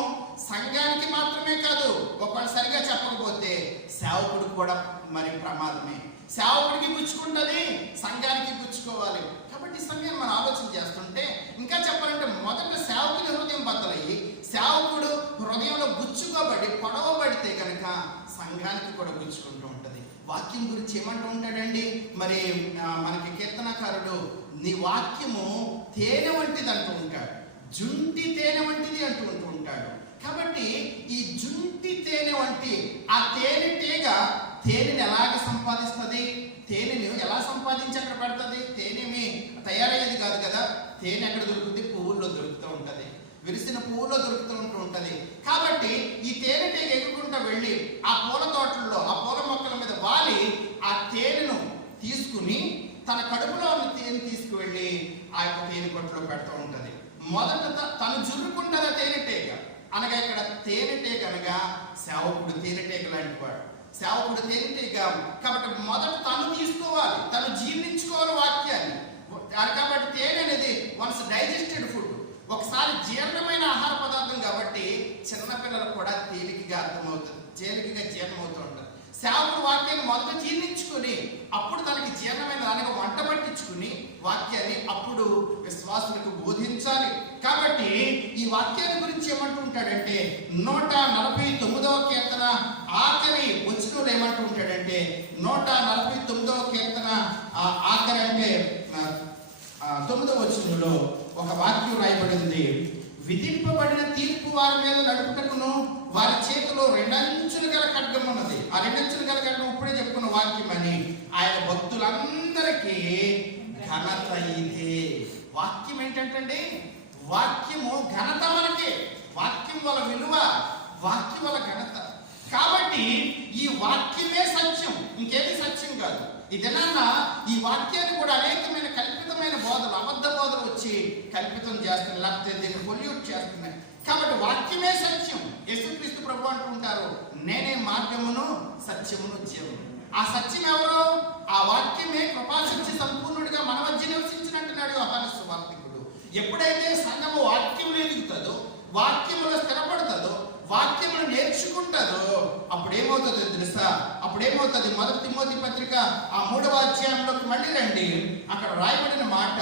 సంఘానికి మాత్రమే కాదు, ఒకవేళ సరిగా చెప్పకపోతే సేవకుడు కూడా మరి ప్రమాదమే. సేవకుడికి పుచ్చుకుంటుంది, సంఘానికి పుచ్చుకోవాలి. కాబట్టి ఈ సమయం మనం ఆలోచన చేస్తుంటే ఇంకా చెప్పాలంటే మొదట సేవకుడి హృదయం బద్దలయ్యి సేవకుడు హృదయంలో గుచ్చుకోబడి పొడవబడితే కనుక సంఘానికి కూడా గుచ్చుకుంటూ ఉంటుంది. వాక్యం గురించి ఏమంటూ ఉంటాడండి మరి మనకి కీర్తనకారుడు, నీ వాక్యము తేనె వంటిది అంటూ ఉంటాడు, జుంటి తేనె వంటిది అంటూ ఉంటాడు. కాబట్టి ఈ జుంటి తేనె వంటి ఆ తేనెటీగ తేనెని ఎలాగ సంపాదిస్తుంది, తేనెని ఎలా సంపాదించి అక్కడ పెడుతుంది? తేనెమి తయారయ్యేది కాదు కదా. తేనె ఎక్కడ దొరుకుతుంది? పువ్వుల్లో దొరుకుతూ ఉంటుంది, విరిసిన పువ్వుల్లో దొరుకుతూ ఉంటుంది. కాబట్టి ఈ తేనెటీగ ఎగురుకుంటూ వెళ్ళి ఆ పూల తోటల్లో ఆ పూల మొక్కల మీద వాలి ఆ తేనెను తీసుకుని తన కడుపులో ఉన్న తేనె తీసుకువెళ్ళి ఆ యొక్క తేనె కొట్టులో పెడుతూ ఉంటుంది. మొదట తను జుర్రుకుంటారు ఆ తేనెటీగ అనగా ఇక్కడ తేనెటీగ అనగా సేవకుడు తేనెటీగ లాంటి వాడు, సేవకుడు తేనెటీగ. కాబట్టి మొదట తను తీసుకోవాలి, తను జీర్ణించుకోవాలి వాక్యాన్ని. కాబట్టి తేనె అనేది వన్స్ డైజెస్టెడ్ ఫుడ్, ఒకసారి జీర్ణమైన ఆహార పదార్థం కాబట్టి చిన్నపిల్లలకు కూడా తేలికగా అర్థమవుతుంది, తేలికగా జీర్ణమవుతూ ఉంటుంది. సేవకుడు వాక్యాన్ని మొదట జీర్ణించుకుని అప్పుడు తనకి జీర్ణమైన దానికి వంట పట్టించుకుని వాక్యాన్ని అప్పుడు విశ్వాసులకు బోధించాలి. కాబట్టి ఈ వాక్యాన్ని గురించి ఏమంటూ ఉంటాడంటే 149వ కీర్తన ఆఖరి వచనంలో ఏమంటూ ఉంటాడంటే 149వ కీర్తన ఆఖరి అంటే 9వ వచనంలో ఒక వాక్యం రాయబడింది. విధింపబడిన తీర్పు వారి మీద నడుపుటకును వారి చేతిలో 2 అంచులు గల ఖడ్గం ఉన్నది. ఆ 2 అంచులు గల ఖడ్గం ఇప్పుడే చెప్పుకున్న వాక్యం అని ఆయన భక్తులందరికీ ఘనత ఇదే. వాక్యం ఏంటంటే వాక్యము ఘనత మనకే, వాక్యం వల్ల విలువ, వాక్యం వల్ల ఘనత. కాబట్టి ఈ వాక్యమే సత్యం, ఇంకేది సత్యం కాదు. ఇదేనా ఈ వాక్యాన్ని కూడా అనేకమైన కల్పితమైన బోధలు, అబద్ధ బోధలు వచ్చి కల్పితం చేస్తున్నాయి, లేకపోతే దీన్ని పొల్యూట్ చేస్తున్నాయి. కాబట్టి వాక్యమే సత్యం. యేసుక్రీస్తు ప్రభు అంటుంటారు, నేనే మార్గమును సత్యమును జీవము. ఆ సత్యం ఎవరు? ఆ వాక్యమే కృపాసత్య సంపూర్ణుడిగా మన మధ్య నివసించినట్టున్నాడు యోహాను సువార్తికుడు. ఎప్పుడైతే సంఘము వాక్యములు ఎదుగుతుందో, వాక్యములో స్థిరపడుతుందో, వాక్యమును నేర్చుకుంటారో అప్పుడు ఏమవుతుందో తెలుసా? అప్పుడు ఏమవుతుంది? 1 తిమోతి పత్రిక 3వ అధ్యాయంలోకి మళ్ళీ రండి. అక్కడ రాయబడిన మాట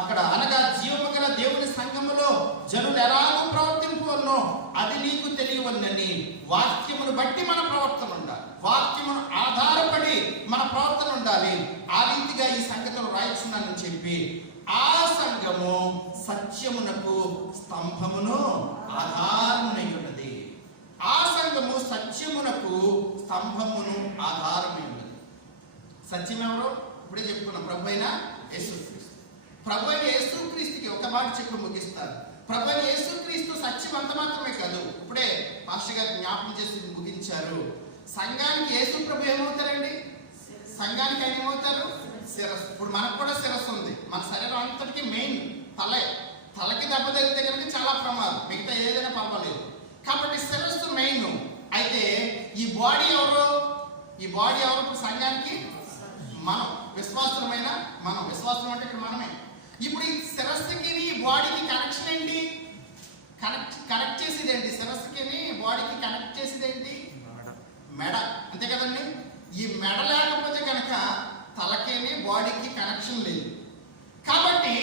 అక్కడ అనగా జీవము గల దేవుని సంఘములో జనులు ఎలాగో ప్రవర్తింపువన్నో అది నీకు తెలియవన్నని వాక్యమును బట్టి మన ప్రవర్తన ఉండాలి, వాక్యమును ఆధారపడి మన ప్రవర్తన ఉండాలి. ఆ రీతిగా ఈ సంగతులు రాయించున్నానని చెప్పి ఆ సంఘము సత్యమునకు స్తంభమును ఆధారమునై ఉన్నది. ఆ సంఘము సత్యమునకు స్తంభమును ఆధారమై ఉన్నది. సత్యం ఎవరు? ఇప్పుడే చెప్పుకున్నాం, ప్రభు అయిన యేసుక్రీస్తు. ప్రభు అయిన యేసుక్రీస్తుకి ఒక మాట చెప్పి ముగిస్తారు. ప్రభు అయిన యేసుక్రీస్తు సత్యం అంత మాత్రమే కాదు, ఇప్పుడే పాస్టర్ గారు జ్ఞాపకం చేసి ముగించారు. సంఘానికి యేసు ప్రభు ఏమవుతారండి? సంఘానికి ఆయన ఏమవుతారు? శిరస్సు. ఇప్పుడు మనకు కూడా శిరస్సు ఉంది, మన శరీరం అంతటికి మెయిన్ తలే. తలకి దెబ్బ తగిలితే కనుక చాలా ప్రమాదం, మిగతా ఏదైనా పర్వాలేదు. కాబట్టి శిరస్సు మెయిన్. అయితే ఈ బాడీ ఎవరు? ఈ బాడీ ఎవరు? ఇప్పుడు సంఘానికి మనం, విశ్వాసులమైన మనం. విశ్వాసం అంటే ఇక్కడ మనమే. ఇప్పుడు ఈ శిరస్సుకి ఈ బాడీకి కనెక్షన్ ఏంటి? కనెక్ట్ చేసేది ఏంటి? శిరస్సుకి బాడీకి కనెక్ట్ చేసేది ఏంటి? మెడ, అంతే కదండి. ఈ మెడ లేకపోతే కనుక తలకేని బాడీకి కనెక్షన్ లేదు. కాబట్టి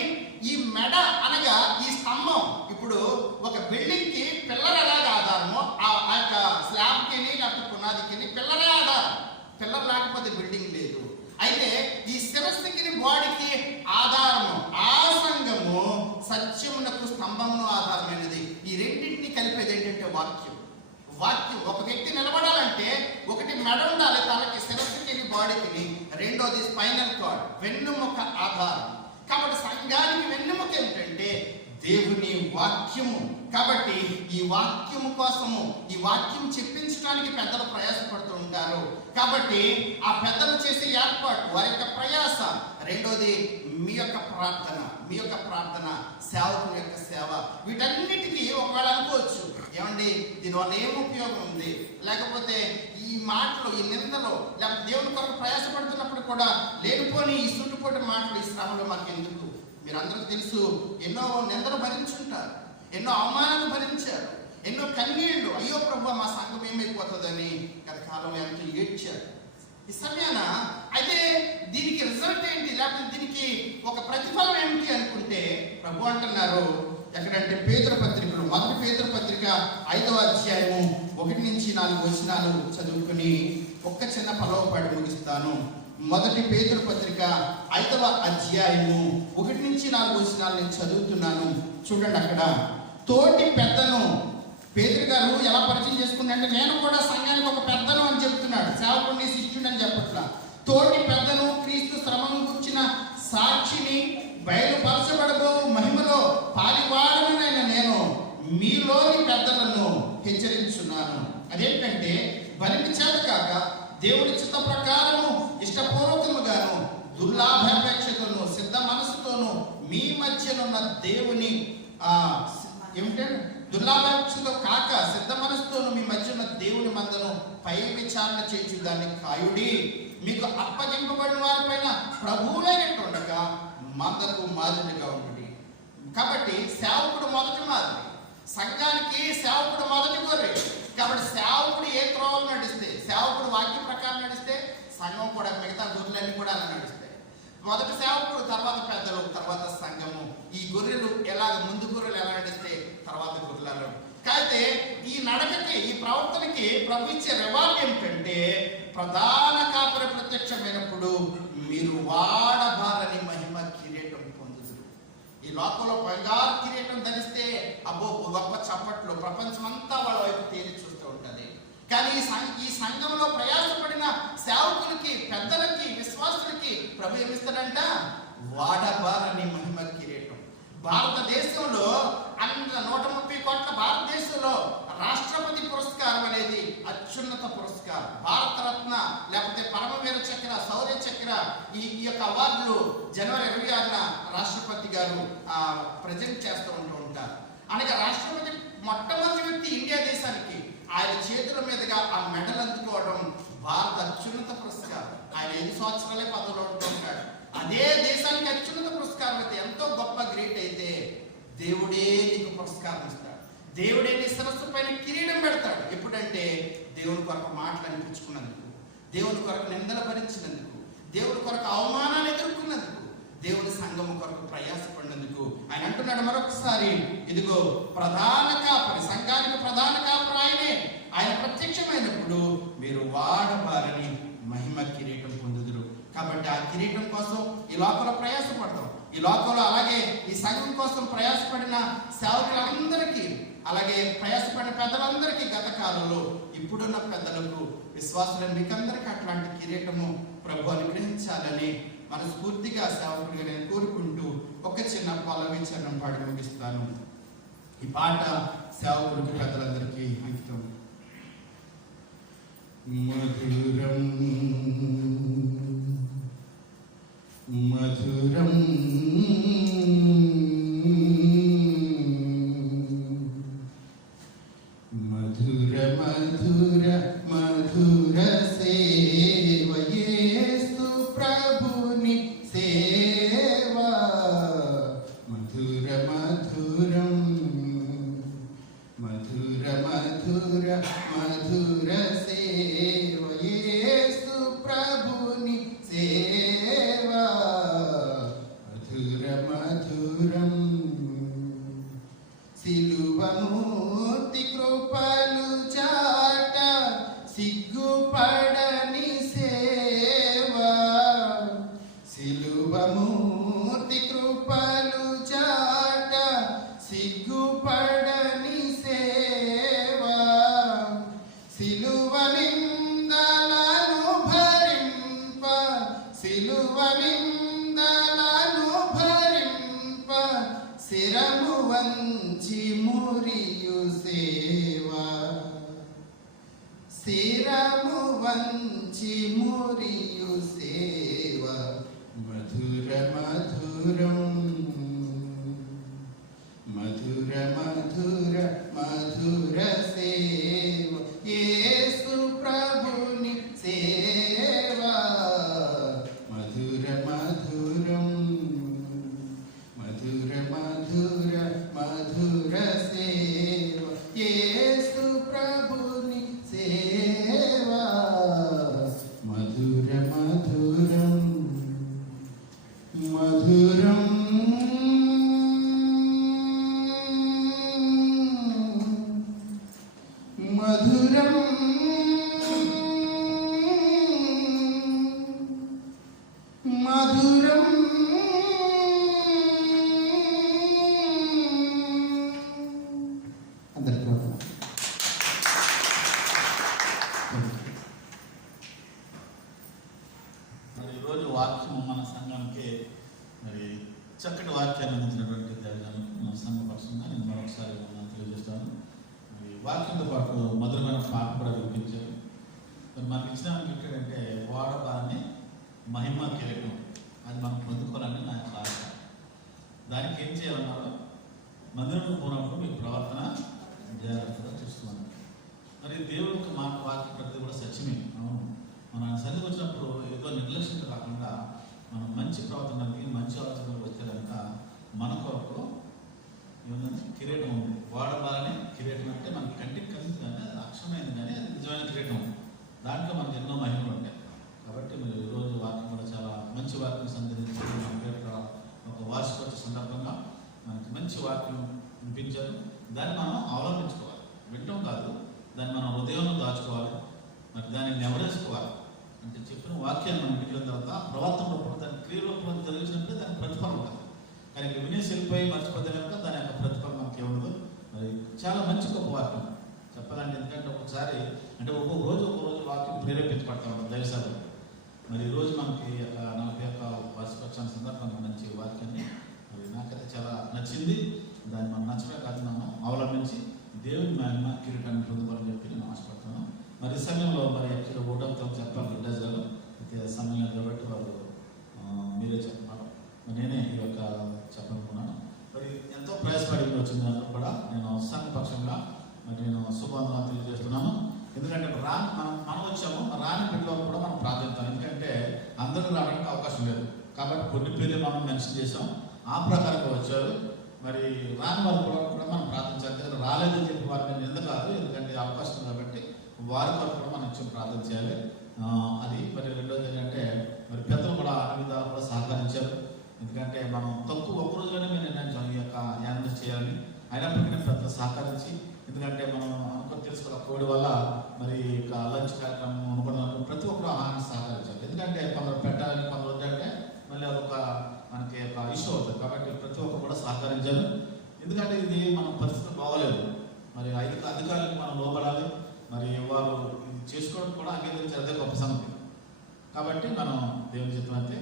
ఈ మెడ అనగా ఈ స్తంభం. ఇప్పుడు ఒక బిల్డింగ్ కి పిల్లర్ ఎలాగ ఆధారమో ఆ యొక్క స్లాబ్కి లేకపోతే పునాదికి పిల్లరే ఆధారం. పిల్లర్ లేకపోతే బిల్డింగ్ లేదు. అయితే ఈ శిరస్సుకి బాడీకి ఆధారము ఆ సంఘము సత్యమునకు స్తంభమును ఆధారమైనది. ఈ రెండింటిని కలిపేది ఏంటంటే వాక్యం. వాక్యం. ఒక వ్యక్తి నిలబడాలంటే ఒకటి మెడ ఉండాలి తలకి, శిరస్సుకి, బాడీకి. రెండోది స్పైనల్ కార్డ్, వెన్నుముక ఆధారం. కాబట్టి సంఘానికి వెన్నుముక ఏమిటంటే దేవుని వాక్యము. కాబట్టి ఈ వాక్యము కోసము, ఈ వాక్యం చెప్పించడానికి పెద్దలు ప్రయాసపడుతూ ఉంటారు. కాబట్టి ఆ పెద్దలు చేసే ఏర్పాటు, వారి యొక్క ప్రయాస. రెండోది మీ యొక్క ప్రార్థన, మీ యొక్క ప్రార్థన, సేవకుని యొక్క సేవ. వీటన్నిటికీ ఒకవేళ అనుకోవచ్చు, ఏమండి దీనివల్ల ఏం ఉపయోగం ఉంది, లేకపోతే ఈ మాటలు, ఈ నిందలు, లేకపోతే దేవుని కొరకు ప్రయాసపడుతున్నప్పుడు కూడా లేనిపోని ఈ సుట్టుపోటు మాటలు, ఈ శ్రమలు మాకు ఎందుకు? మీరందరికీ తెలుసు, ఎన్నో నిందలు భరించుంటారు, ఎన్నో అవమానాలు భరించారు, ఎన్నో కన్నీళ్లు ఈ సమయాన అయితే దీనికి రిజల్ట్ ఏంటి, లేకపోతే దీనికి ఒక ప్రతిఫలం ఏమిటి అనుకుంటే ప్రభు అంటున్నారు ఎక్కడంటే పేతురు పత్రికలు, మొదటి పేతురు పత్రిక 5వ అధ్యాయము 1 నుంచి 4 వచనాలు చదువుకుని ఒక్క చిన్న పలవపాటు ముగిస్తాను. మొదటి పేతురు పత్రిక 5వ అధ్యాయము 1 నుంచి 4 వచనాలు నేను చదువుతున్నాను. చూడండి, అక్కడ తోటి పెద్దను పేతురు గారు ఎలా పరిచయం చేసుకున్నాడంటే, నేను కూడా సంఘానికి ఒక పెద్దను అని చెప్తున్నాడు, సేవకుడిని శిష్యుడు అని చెప్పట్లా. తోటి పెద్దను, క్రీస్తు శ్రమను గుర్చిన సాక్షిని, బయలుపరచబడబో మహిమలో పాలివాడనైన నేను మీలోని పెద్దలను హెచ్చరించున్నాను. అదేంటంటే బలికి చేత కాక దేవుడి చిత్త ప్రకారము ఇష్టపూర్వకముగాను దుర్లాభాపేక్షతోను సిద్ధ మనసుతోను మీ మధ్యనున్న దేవుని ఏమిటంటే దుర్లాభాపేక్షతో కాక సిద్ధ మనసుతోను మీ మధ్య ఉన్న దేవుని మందను పై విచారణ చేయించు దాన్ని కాయుడి. మీకు అప్పగింపబడిన వారిపైన ప్రభువులైనట్టుండగా మందకు మాదిరిగా ఉంటుంది. కాబట్టి సేవకుడు మొదటి మాదిరి, సంఘానికి సేవకుడు మొదటి గొర్రె. కాబట్టి సేవకుడు ఏ త్రోవలు నడిస్తే, సేవకుడు వాక్య ప్రకారం నడిస్తే సంఘం కూడా మిగతా గొర్రెలన్నీ కూడా అలా నడుస్తాయి. మొదటి సేవకుడు, తర్వాత పెద్దలు, తర్వాత సంఘము. ఈ గొర్రెలు ఎలాగ ముందు గొర్రెలు ఎలా నడిస్తే తర్వాత గొర్రెలు. అయితే ఈ నడకకి, ఈ ప్రవర్తనకి ప్రభు ఇచ్చే రివార్డ్ ఏమిటంటే, ప్రధాన కాపరి ప్రత్యక్షమైనప్పుడు మీరు వాడబారని మహిమ కిరీటం పొందుదురు. ఈ లోకంలో బంగారు కిరీటం ధరిస్తే అబ్బో గొప్ప చప్పట్లు, ప్రపంచం అంతా వాళ్ళ వైపు తేలి చూస్తూ ఉంటుంది. కానీ ఈ సంఘంలో ప్రయాసపడిన సేవకులకి, పెద్దలకి, విశ్వాసులకి ప్రభు ఏమిస్తాడంట? వాడబారని మహిమ కిరీటం. భారతదేశంలో 130 కోట్ల భారతదేశంలో రాష్ట్రపతి పురస్కారం అనేది అత్యున్నత పురస్కారం. భారతరత్న లేకపోతే పరమవీర చక్ర, శౌర్య చక్ర, ఈ యొక్క అవార్డులు జనవరి 26న రాష్ట్రపతి గారు ప్రజెంట్ చేస్తూ ఉంటారు. అనగా రాష్ట్రపతి మొట్టమొదటి వ్యక్తి ఇండియా దేశానికి. ఆయన చేతుల మీదుగా ఆ మెడల్ అందుకోవడం భారత అత్యున్నత పురస్కారం. ఆయన 5 సంవత్సరాలే పదవిలో ఉంటుంటాడు. అదే దేశానికి అత్యున్నత పురస్కారం అయితే, ఎంతో గొప్ప గ్రేట్ అయితే దేవుడే నీకు పురస్కారం ఇస్తాడు. దేవుడే నీ శిరస్సు పైన కిరీటం పెడతాడు. ఎప్పుడంటే దేవుని కొరకు మాటలు అనిపించుకున్నందుకు, దేవుని కొరకు నిందలు భరించినందుకు, దేవుని కొరకు అవమానాలు ఎదుర్కొన్నందుకు, దేవుని సంఘము కొరకు ప్రయాసపడినందుకు. ఆయన అంటున్నాడు మరొకసారి, ఇదిగో ప్రధాన కాపరి, సంఘానికి ప్రధాన కాపరి ఆయనే. ఆయన ప్రత్యక్షమైనప్పుడు మీరు వాడబారని మహిమ కిరీటం పొందుదురు. కాబట్టి ఆ కిరీటం కోసం ఈ లోకంలో ప్రయాసపడతాం. ఈ లోకంలో అలాగే ఈ సంఘం కోసం ప్రయాసపడిన సేవకులందరికీ, అలాగే ప్రయాసపడిన పెద్దలందరికీ, గత కాలంలో ఇప్పుడున్న పెద్దలకు, విశ్వాసులైన మీకందరికీ అట్లాంటి కిరీటము ప్రభు అనుగ్రహించాలని మనస్ఫూర్తిగా సేవకుడిగా నేను కోరుకుంటూ ఒక చిన్న పల్లవి చరణం పాడి ముగిస్తాను. ఈ పాట సేవకుడికి, పెద్దలందరికీ అంకితం. మధురం మధురం మధుర మధుర మధుర సేవ యేసు ప్రభుని సేవా. మధుర మధురం మధుర మధుర మధుర సేవ యేసు ప్రభుని సేవా. మధుర మధురం సిలువమూర్తి కృపలు చాట సిగ్గుపడని సేవా. సిలువమూర్తి కృపలు చాట సిగ్గుపడని సేవా. సిలువ నిందలను భరింప, సిలువ నిందలను భరింప, శిరము వంచి మురియు సేవా. శిరము వంచి మురియు సేవా. మధుర మధురం మధుర మధుర మధుర సేవ యేసు ప్రభుని సేవా. మధుర మధురం మధుర మధుర మధుర సేవ యేసు ప్రభుని సేవా. మధుర మధురం మధురం అందరికీ వందనాలు. మరి ఈరోజు వాక్యం మన సంఘానికి మరి చక్కటి వాక్యాన్ని అందించినటువంటి దేవజనం మన సంఘ పక్షంగా నేను మరొకసారి తెలియజేస్తాను. మరి వాక్యంతో పాటు మధురమైన పాట కూడా వినిపించారు. మరి మనకి ఇచ్చిన ఏంటంటే వాడబాన్ని మహిమ కిరీటం అది మనం పొందుకోవాలని నా యొక్క ఆశ. దానికి ఏం చేయాలన్నారు? మందిరం పోయినప్పుడు మీ ప్రవర్తన జాగ్రత్తగా చూస్తున్నాను. మరి దేవుడి యొక్క మాట వాక్య ప్రతి కూడా సత్యమే. అవును, మన సన్నిధికి వచ్చినప్పుడు ఏదో నిర్లక్ష్యంగా కాకుండా మనం మంచి ప్రవర్తనకి మంచి ఆలోచనలు వస్తే కనుక మన కొరకు ఏముందంటే కిరీటం ఉంది. వాడబాలని కిరీటం అంటే మనకి కంటికి కలిసి కానీ అది అక్షరమైంది కానీ అది నిజమైన కిరీటం. దాంట్లో మనకు ఎన్నో మహిమలు ఉంటాయి. కాబట్టి మరి ఈరోజు వాక్యం కూడా చాలా మంచి వాక్యం సందర్శించి ఒక వార్షికోత్సవ సందర్భంగా మనకి మంచి వాక్యం వినిపించారు. దాన్ని మనం అవలంబించుకోవాలి. వింటాం కాదు, దాన్ని మనం హృదయంలో దాచుకోవాలి. మరి దాన్ని నెవరేసుకోవాలి. అంటే చెప్పిన వాక్యాన్ని మనం వినిన తర్వాత ప్రవర్తన రూపంలో దాని క్రియ రూపంలో జరిగినప్పుడే దాని ప్రతిఫలం ఉంటుంది. కానీ ఇక్కడ వినేసి వెళ్ళిపోయి మర్చిపోతే కనుక దాని యొక్క ప్రతిఫలం మనకి ఉండదు. మరి చాలా మంచి గొప్ప వాక్యం చెప్పాలంటే. ఎందుకంటే ఒకసారి అంటే ఒక్కొక్క రోజు వాక్యం ప్రేరేపించబడతా ఉంటుంది దైవశాలు. మరి ఈరోజు మనకి యొక్క 41వ వార్షికోత్సవం సందర్భంగా మంచి వాక్యాన్ని మరి నాకైతే చాలా నచ్చింది. దాన్ని మనం నచ్చమే కాదు, మనం అవలంబించి దేవుని మహిమ కిరీటాన్ని పొందుకోవాలని చెప్పి నేను ఆశపడుతున్నాను. మరి ఈ సమయంలో మరి యాక్చువల్గా ఓటంతో చెప్పాలి విలేజ్ గారు అయితే సమయం కాబట్టి వాళ్ళు మీరే చెప్తున్నారు. నేనే ఈ యొక్క చెప్పనుకున్నాను. మరి ఎంతో ప్రయాసపడి వచ్చింది దాంట్లో కూడా నేను సంఘ పక్షంగా మరి నేను శుభాంతరాలు తెలియజేస్తున్నాను. ఎందుకంటే మనం వచ్చాము, రాని పిల్లలకు కూడా మనం ప్రార్థిస్తాం. ఎందుకంటే అందరూ రావడానికి అవకాశం లేదు కాబట్టి కొన్ని పేర్లు మనం మెన్షన్ చేసాం. ఆ ప్రకారంగా వచ్చారు. మరి రాని వారు కూడా మనం ప్రార్థించాలి. ఎందుకంటే రాలేదని చెప్పి వారిని ఎందుకు కాదు, ఎందుకంటే అవకాశం కాబట్టి వారి కొరకు కూడా మనం ఇచ్చి ప్రార్థన చేయాలి. అది మరి రెండోది ఏంటంటే మరి పెద్దలు కూడా అన్ని విధాలు కూడా సహకరించారు. ఎందుకంటే మనం తక్కువ ఒక్క రోజులోనే మేము నిర్ణయించాం ఈ యొక్క యానం చేయాలని. అయినప్పటికీ పెద్దలు సహకరించి, ఎందుకంటే మనం అనుకుని తెలుసుకోవాలి కోవిడ్ వల్ల మరి లంచ్ కార్యక్రమం అనుకున్న ప్రతి ఒక్కరు ఆహారాన్ని సహకరించాలి. ఎందుకంటే కొందరు పెట్టాలని కొందరు వద్దంటే మళ్ళీ అదొక మనకి ఒక ఇష్యూ అవుతుంది. కాబట్టి ప్రతి ఒక్కరు కూడా సహకరించాలి. ఎందుకంటే ఇది మన పరిస్థితి బాగోలేదు. మరి అధికారులకు మనం లోబడాలి. మరి వారు ఇది చేసుకోవడం కూడా అంగీకరించారు. అదే గొప్ప సంగతి. కాబట్టి మనం దేవుని చిత్తం అయితే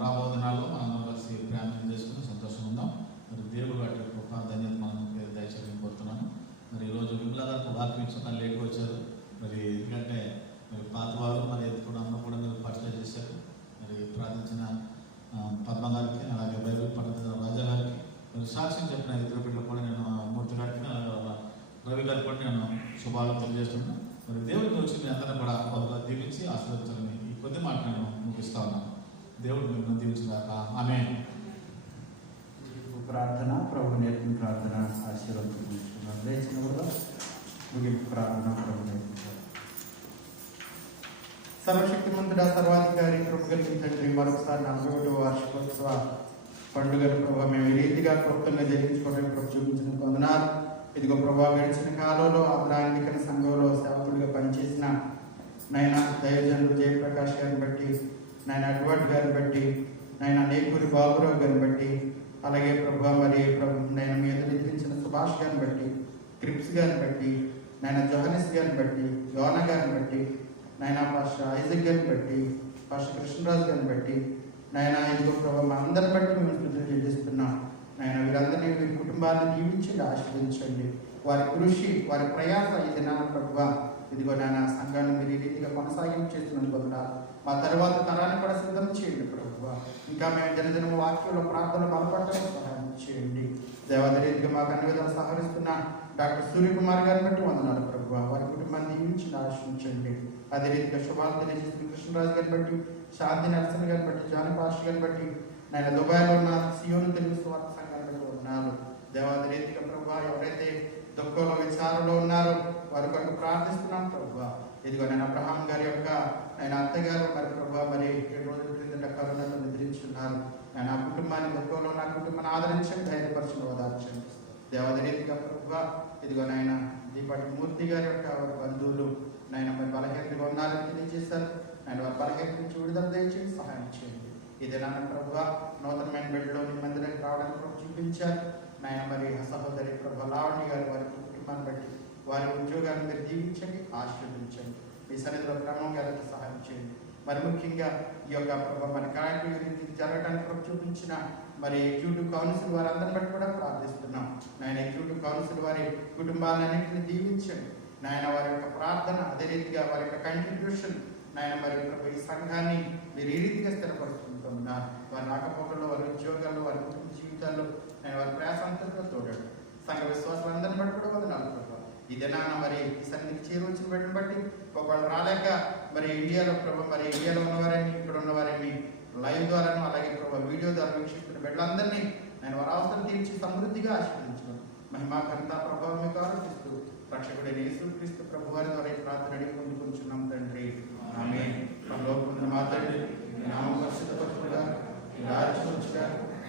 రాబో దినాల్లో మనం కలిసి ప్రయాణం చేసుకుని సంతోషంగా ఉందాం. మరి దేవుడు వాటి గొప్ప ధన్యత మనం దయచేసి కోరుతున్నాను. మరి ఈరోజు విమలా గారికి వాక్యం ఇచ్చిన లేట్గా వచ్చారు. మరి ఎందుకంటే మరి పాతవారు మరి కూడా అందరూ కూడా మీరు పరిచయం చేశారు. మరి ప్రార్థించిన పద్మ గారికి, అలాగే బైబిల్ పండితుల రాజా గారికి, మరి సాక్ష్యం చెప్పిన ఇద్దరు బిడ్డలు కూడా నేను మూర్తి గారికి, అలాగే రవి గారికి కూడా నేను శుభాలు తెలియజేస్తున్నాను. మరి దేవుడికి వచ్చి మీ అందరినీ కూడా బాగా దీవించి ఆశీర్వదించాలని ఈ కొద్ది మాట నేను ముగిస్తా ఉన్నాను. దేవుడు మిమ్మల్ని దీవించగాక. ఆమేన్. ప్రార్థన ప్రభు నేర్పిన ప్రార్థన ఆశీర్వదించుకున్నాను. లేచిన కూడా ముగింపు ప్రార్థన ప్రభు నేర్పించారు. సర్వశక్తిమంతుడ సర్వాధికారి కృప కలిగిన తండ్రి, మరొకసారి 41వ వార్షికోత్సవ పండుగను ప్రభావ మేము ఈ రీతిగా క్లుప్తంగా జరిగించుకోవడానికి ప్రభు చూపించిన వందనాలు. ఇదిగో ప్రభావ గడిచిన కాలంలో అబ్రాహిక సంఘంలో సేవకుడిగా పనిచేసిన నాయన దైవజనులు జయప్రకాష్ గారిని బట్టి, నాయన అడ్వర్డ్ గారిని బట్టి, నాయన నేకూరి బాబురావు గారిని బట్టి, అలాగే ప్రభావ మరి నేను మీ ఎదురు ఎదిరించిన సుభాష్ గారిని బట్టి, క్రిప్స్ గారిని బట్టి, నాయన జోహనిస్ గారిని బట్టి, యోనా గారిని బట్టి, నాయన పాస్టర్ ఐజక్ గారిని బట్టి, పాస్టర్ కృష్ణరాజు గారిని బట్టి, నాయన ఇదిగో ప్రభావ మా అందరిని బట్టి మేము స్థుతులు చెల్లిస్తున్నాం. నాయన వీరందరినీ వీరి కుటుంబాన్ని దీవించండి, ఆశీర్వదించండి. వారి కృషి, వారి ప్రయాస ఈ దినాన ప్రభువ ఇదిగో నాయన సంఘాన్ని మీరు ఈ రీతిగా కొనసాగింపు చేస్తున్నందుకు వందనాలు. మా తర్వాత తరాన్ని కూడా సిద్ధం చేయండి ప్రభువ. ఇంకా మేము దినదిన వాక్యంలో ప్రార్థన బలపడటం సహాయం చేయండి. దేవాది రీతిగా మాకు అన్ని విధాలు సహకరిస్తున్న డాక్టర్ సూర్యకుమార్ గారిని బట్టి వందనాలు ప్రభువ. వారి కుటుంబాన్ని దీవించి ఆశించండి. అదే రీతిగా శుభాలు తెలియజేస్తున్న కృష్ణరాజు గారిని బట్టి, శాంతి నరసింహ గారిని బట్టి, జాని పాస్టర్ గారిని బట్టి, నేను దుబాయ్లో ఉన్న సియోను తెలుగు స్వార్థ సంఘాన్ని బట్టి వందనాలు. దేవాది రీతిగా ప్రభువ ఎవరైతే దుఃఖంలో విచారంలో ఉన్నారో వారి కొరకు ప్రార్థిస్తున్నాం ప్రభువ. ఇదిగో నేను అబ్రహాం గారి యొక్క ఆయన అత్తగారు మరి ప్రభువ మరి 7 రోజుల క్రిందట కరోనాతో నిద్రించున్నారు. నేను ఆ కుటుంబాన్ని దుఃఖంలో నా కుటుంబాన్ని ఆదరించండి, ధైర్యపరచండి, ఓదార్చండి. దేవాది రీతిగా ప్రభువ ఇదిగో నాయన దీపాటి మూర్తి గారి యొక్క వారి బంధువులు నాయన మరి బలహీనతగా ఉన్నారని తెలియజేశారు. ఆయన వారి బలహీనత నుంచి విడుదల దయచేసి సహాయం చేయండి. ఇదే నాన్న ప్రభువా నూతనమైన బిడ్డలో మీ మందిరానికి రావడానికి ప్రభు చూపించారు. నాయన మరి సహోదరి ప్రభు లావణ్య గారు వారి కుటుంబాన్ని బట్టి వారి ఉద్యోగాన్ని మీరు దీవించండి, ఆశీర్వదించండి. మీ సన్నిధిలో క్రమంగా సహాయం చేయండి. మరి ముఖ్యంగా ఈ యొక్క ప్రభు మన కార్యక్రమం జరగడానికి ప్రభు చూపించిన మరి ఎగ్జిక్యూటివ్ కౌన్సిల్ వారందరిని బట్టి కూడా ప్రార్థిస్తున్నాం. నాయన ఎగ్జిక్యూటివ్ కౌన్సిల్ వారి కుటుంబాలన్నింటినీ దీవించండి. నాయన వారి యొక్క ప్రార్థన, అదే రీతిగా వారి యొక్క కంట్రిబ్యూషన్ నాయన మరి ప్రభు ఈ సంఘాన్ని మీరు ఈ రీతిగా స్థిరపరుస్తుంటున్నారు. వారి రాకపోకల్లో, వారి ఉద్యోగాల్లో, వారి కుటుంబ జీవితాల్లో నేను వారి ప్రయాసంతో తోడాడు. సంఘ విశ్వాసాలందరిని బట్టి కూడా వదనాలు ప్రభు. ఇదే నాన్న మరి ఈ సన్నిధికి చేరువచ్చిన పెట్టిన బట్టి ఒకళ్ళు రాలేక మరి ఇండియాలో ప్రభు మరి ఇండియాలో ఉన్నవారేమి, ఇక్కడ ఉన్నవారేమి లైవ్ ద్వారాను అలాగే ప్రభు వీడియో ద్వారా వీక్షిస్తున్న బిడ్డలందరినీ నేను వారి అవసరం తీర్చి సమృద్ధిగా ఆశీర్వదించడం మహిమా ఘనత ప్రభావం మీకు ఆలోచిస్తూ రక్షకుడైన యేసుక్రీస్తు ప్రభు వారి ద్వారా ఈ ప్రార్థన అడిగి పొందుకుంటున్నాం తండ్రి. ఆమేన్. పరలోకమందున మా తండ్రి, నీ నామం పరిశుద్ధపరచుగా, నీ రాజ్యం వచ్చుగా,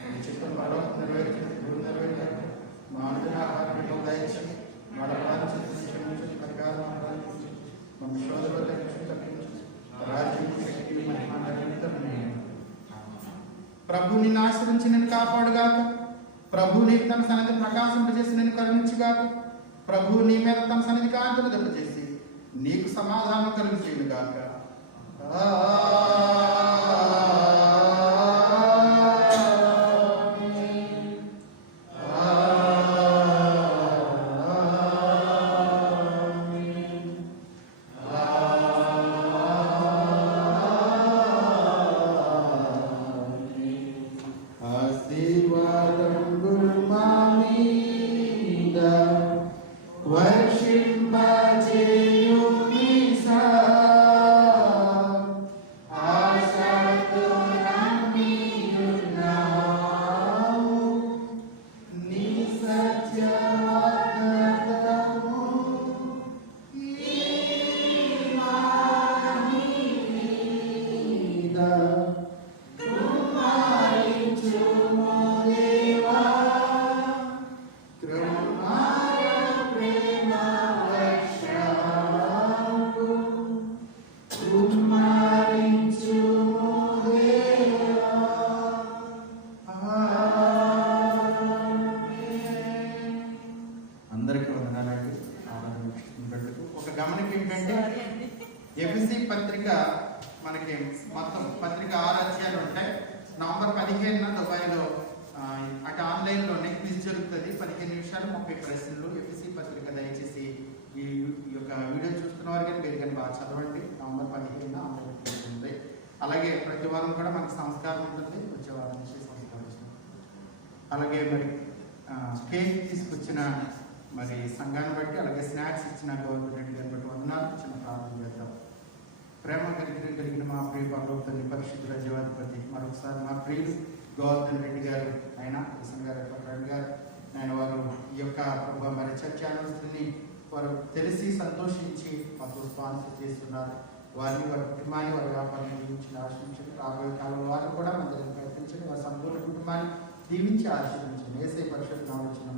నీ చిత్తం పరలోకం నెరవేర్చినట్టు భూమి నెరవేర్చాలి. మా అనుదిన ఆహారాన్ని మాకు దయచేయండి. మా అపరాధం క్షమించండి, పరిహారం ఆరాధించండి. మా శోధనలో తప్పించండి. రాజ్యం, శక్తి, మహిమ నిరంతరమే. ప్రభు నిన్ను ఆశ్రయించి నిన్ను కాపాడుగాక. ప్రభు నీకు తన సన్నిధి ప్రకాశింపజేసి నిన్ను కరుణించుగాక. ప్రభు నీ మీద తన సన్నిధి కాంతులు దెబ్బచేసి నీకు సమాధానం కలుగు చేయనుగాక. అందరికీ వందనాలండి. ఒక గమనిక ఏంటంటే ఎఫ్ఎస్సి పత్రిక మనకి మొత్తం పత్రిక 6 అధ్యాయాలు ఉంటాయి. నవంబర్ 15న దుబాయ్లో అటు ఆన్లైన్లోనే క్విజ్ జరుగుతుంది. 15 నిమిషాలు 30 ప్రశ్నలు. ఎఫ్ఎస్సి పత్రిక దయచేసి ఈ యొక్క వీడియో చూస్తున్న వారు కానీ మీరు కానీ బాగా చదవండి. నవంబర్ 15న ఆన్లైన్ క్విజ్ ఉంది. అలాగే ప్రతి వారం కూడా మనకి సంస్కారం ఉంటుంది. వచ్చే వారం నుంచి సంస్కారం. అలాగే మరి కేక్ తీసుకొచ్చిన మరి సంఘాన్ని బట్టి అలాగే స్నాక్స్ ఇచ్చిన గవర్నమెంట్ గారిని బట్టి వందనాలు. చిన్న ప్రార్థన చేద్దాం. ప్రేమ కలిగిన మా ప్రియ పరలోకతల్లి పరిశుద్ధ రాజ్యాధిపతి మరొకసారి మా ప్రియులు గోవర్ధన్ రెడ్డి గారు ఆయన కిషన్ గారు రెడ్డి గారు నేను వారు ఈ యొక్క ప్రభు మరి చర్చ అనుస్థితిని వారు తెలిసి సంతోషించి మాకు స్పాన్సర్ చేస్తున్నారు. వారిని వారి కుటుంబాన్ని వారి వ్యాపారాన్ని దీవించి ఆశ్రయించండి. రాబోయే కాలంలో వారు కూడా మందిరం ప్రయత్నించండి. వారి సంపూర్ణ కుటుంబాన్ని దీవించి ఆశ్రయించండి. ఏసై పరిశుద్ధ నామమున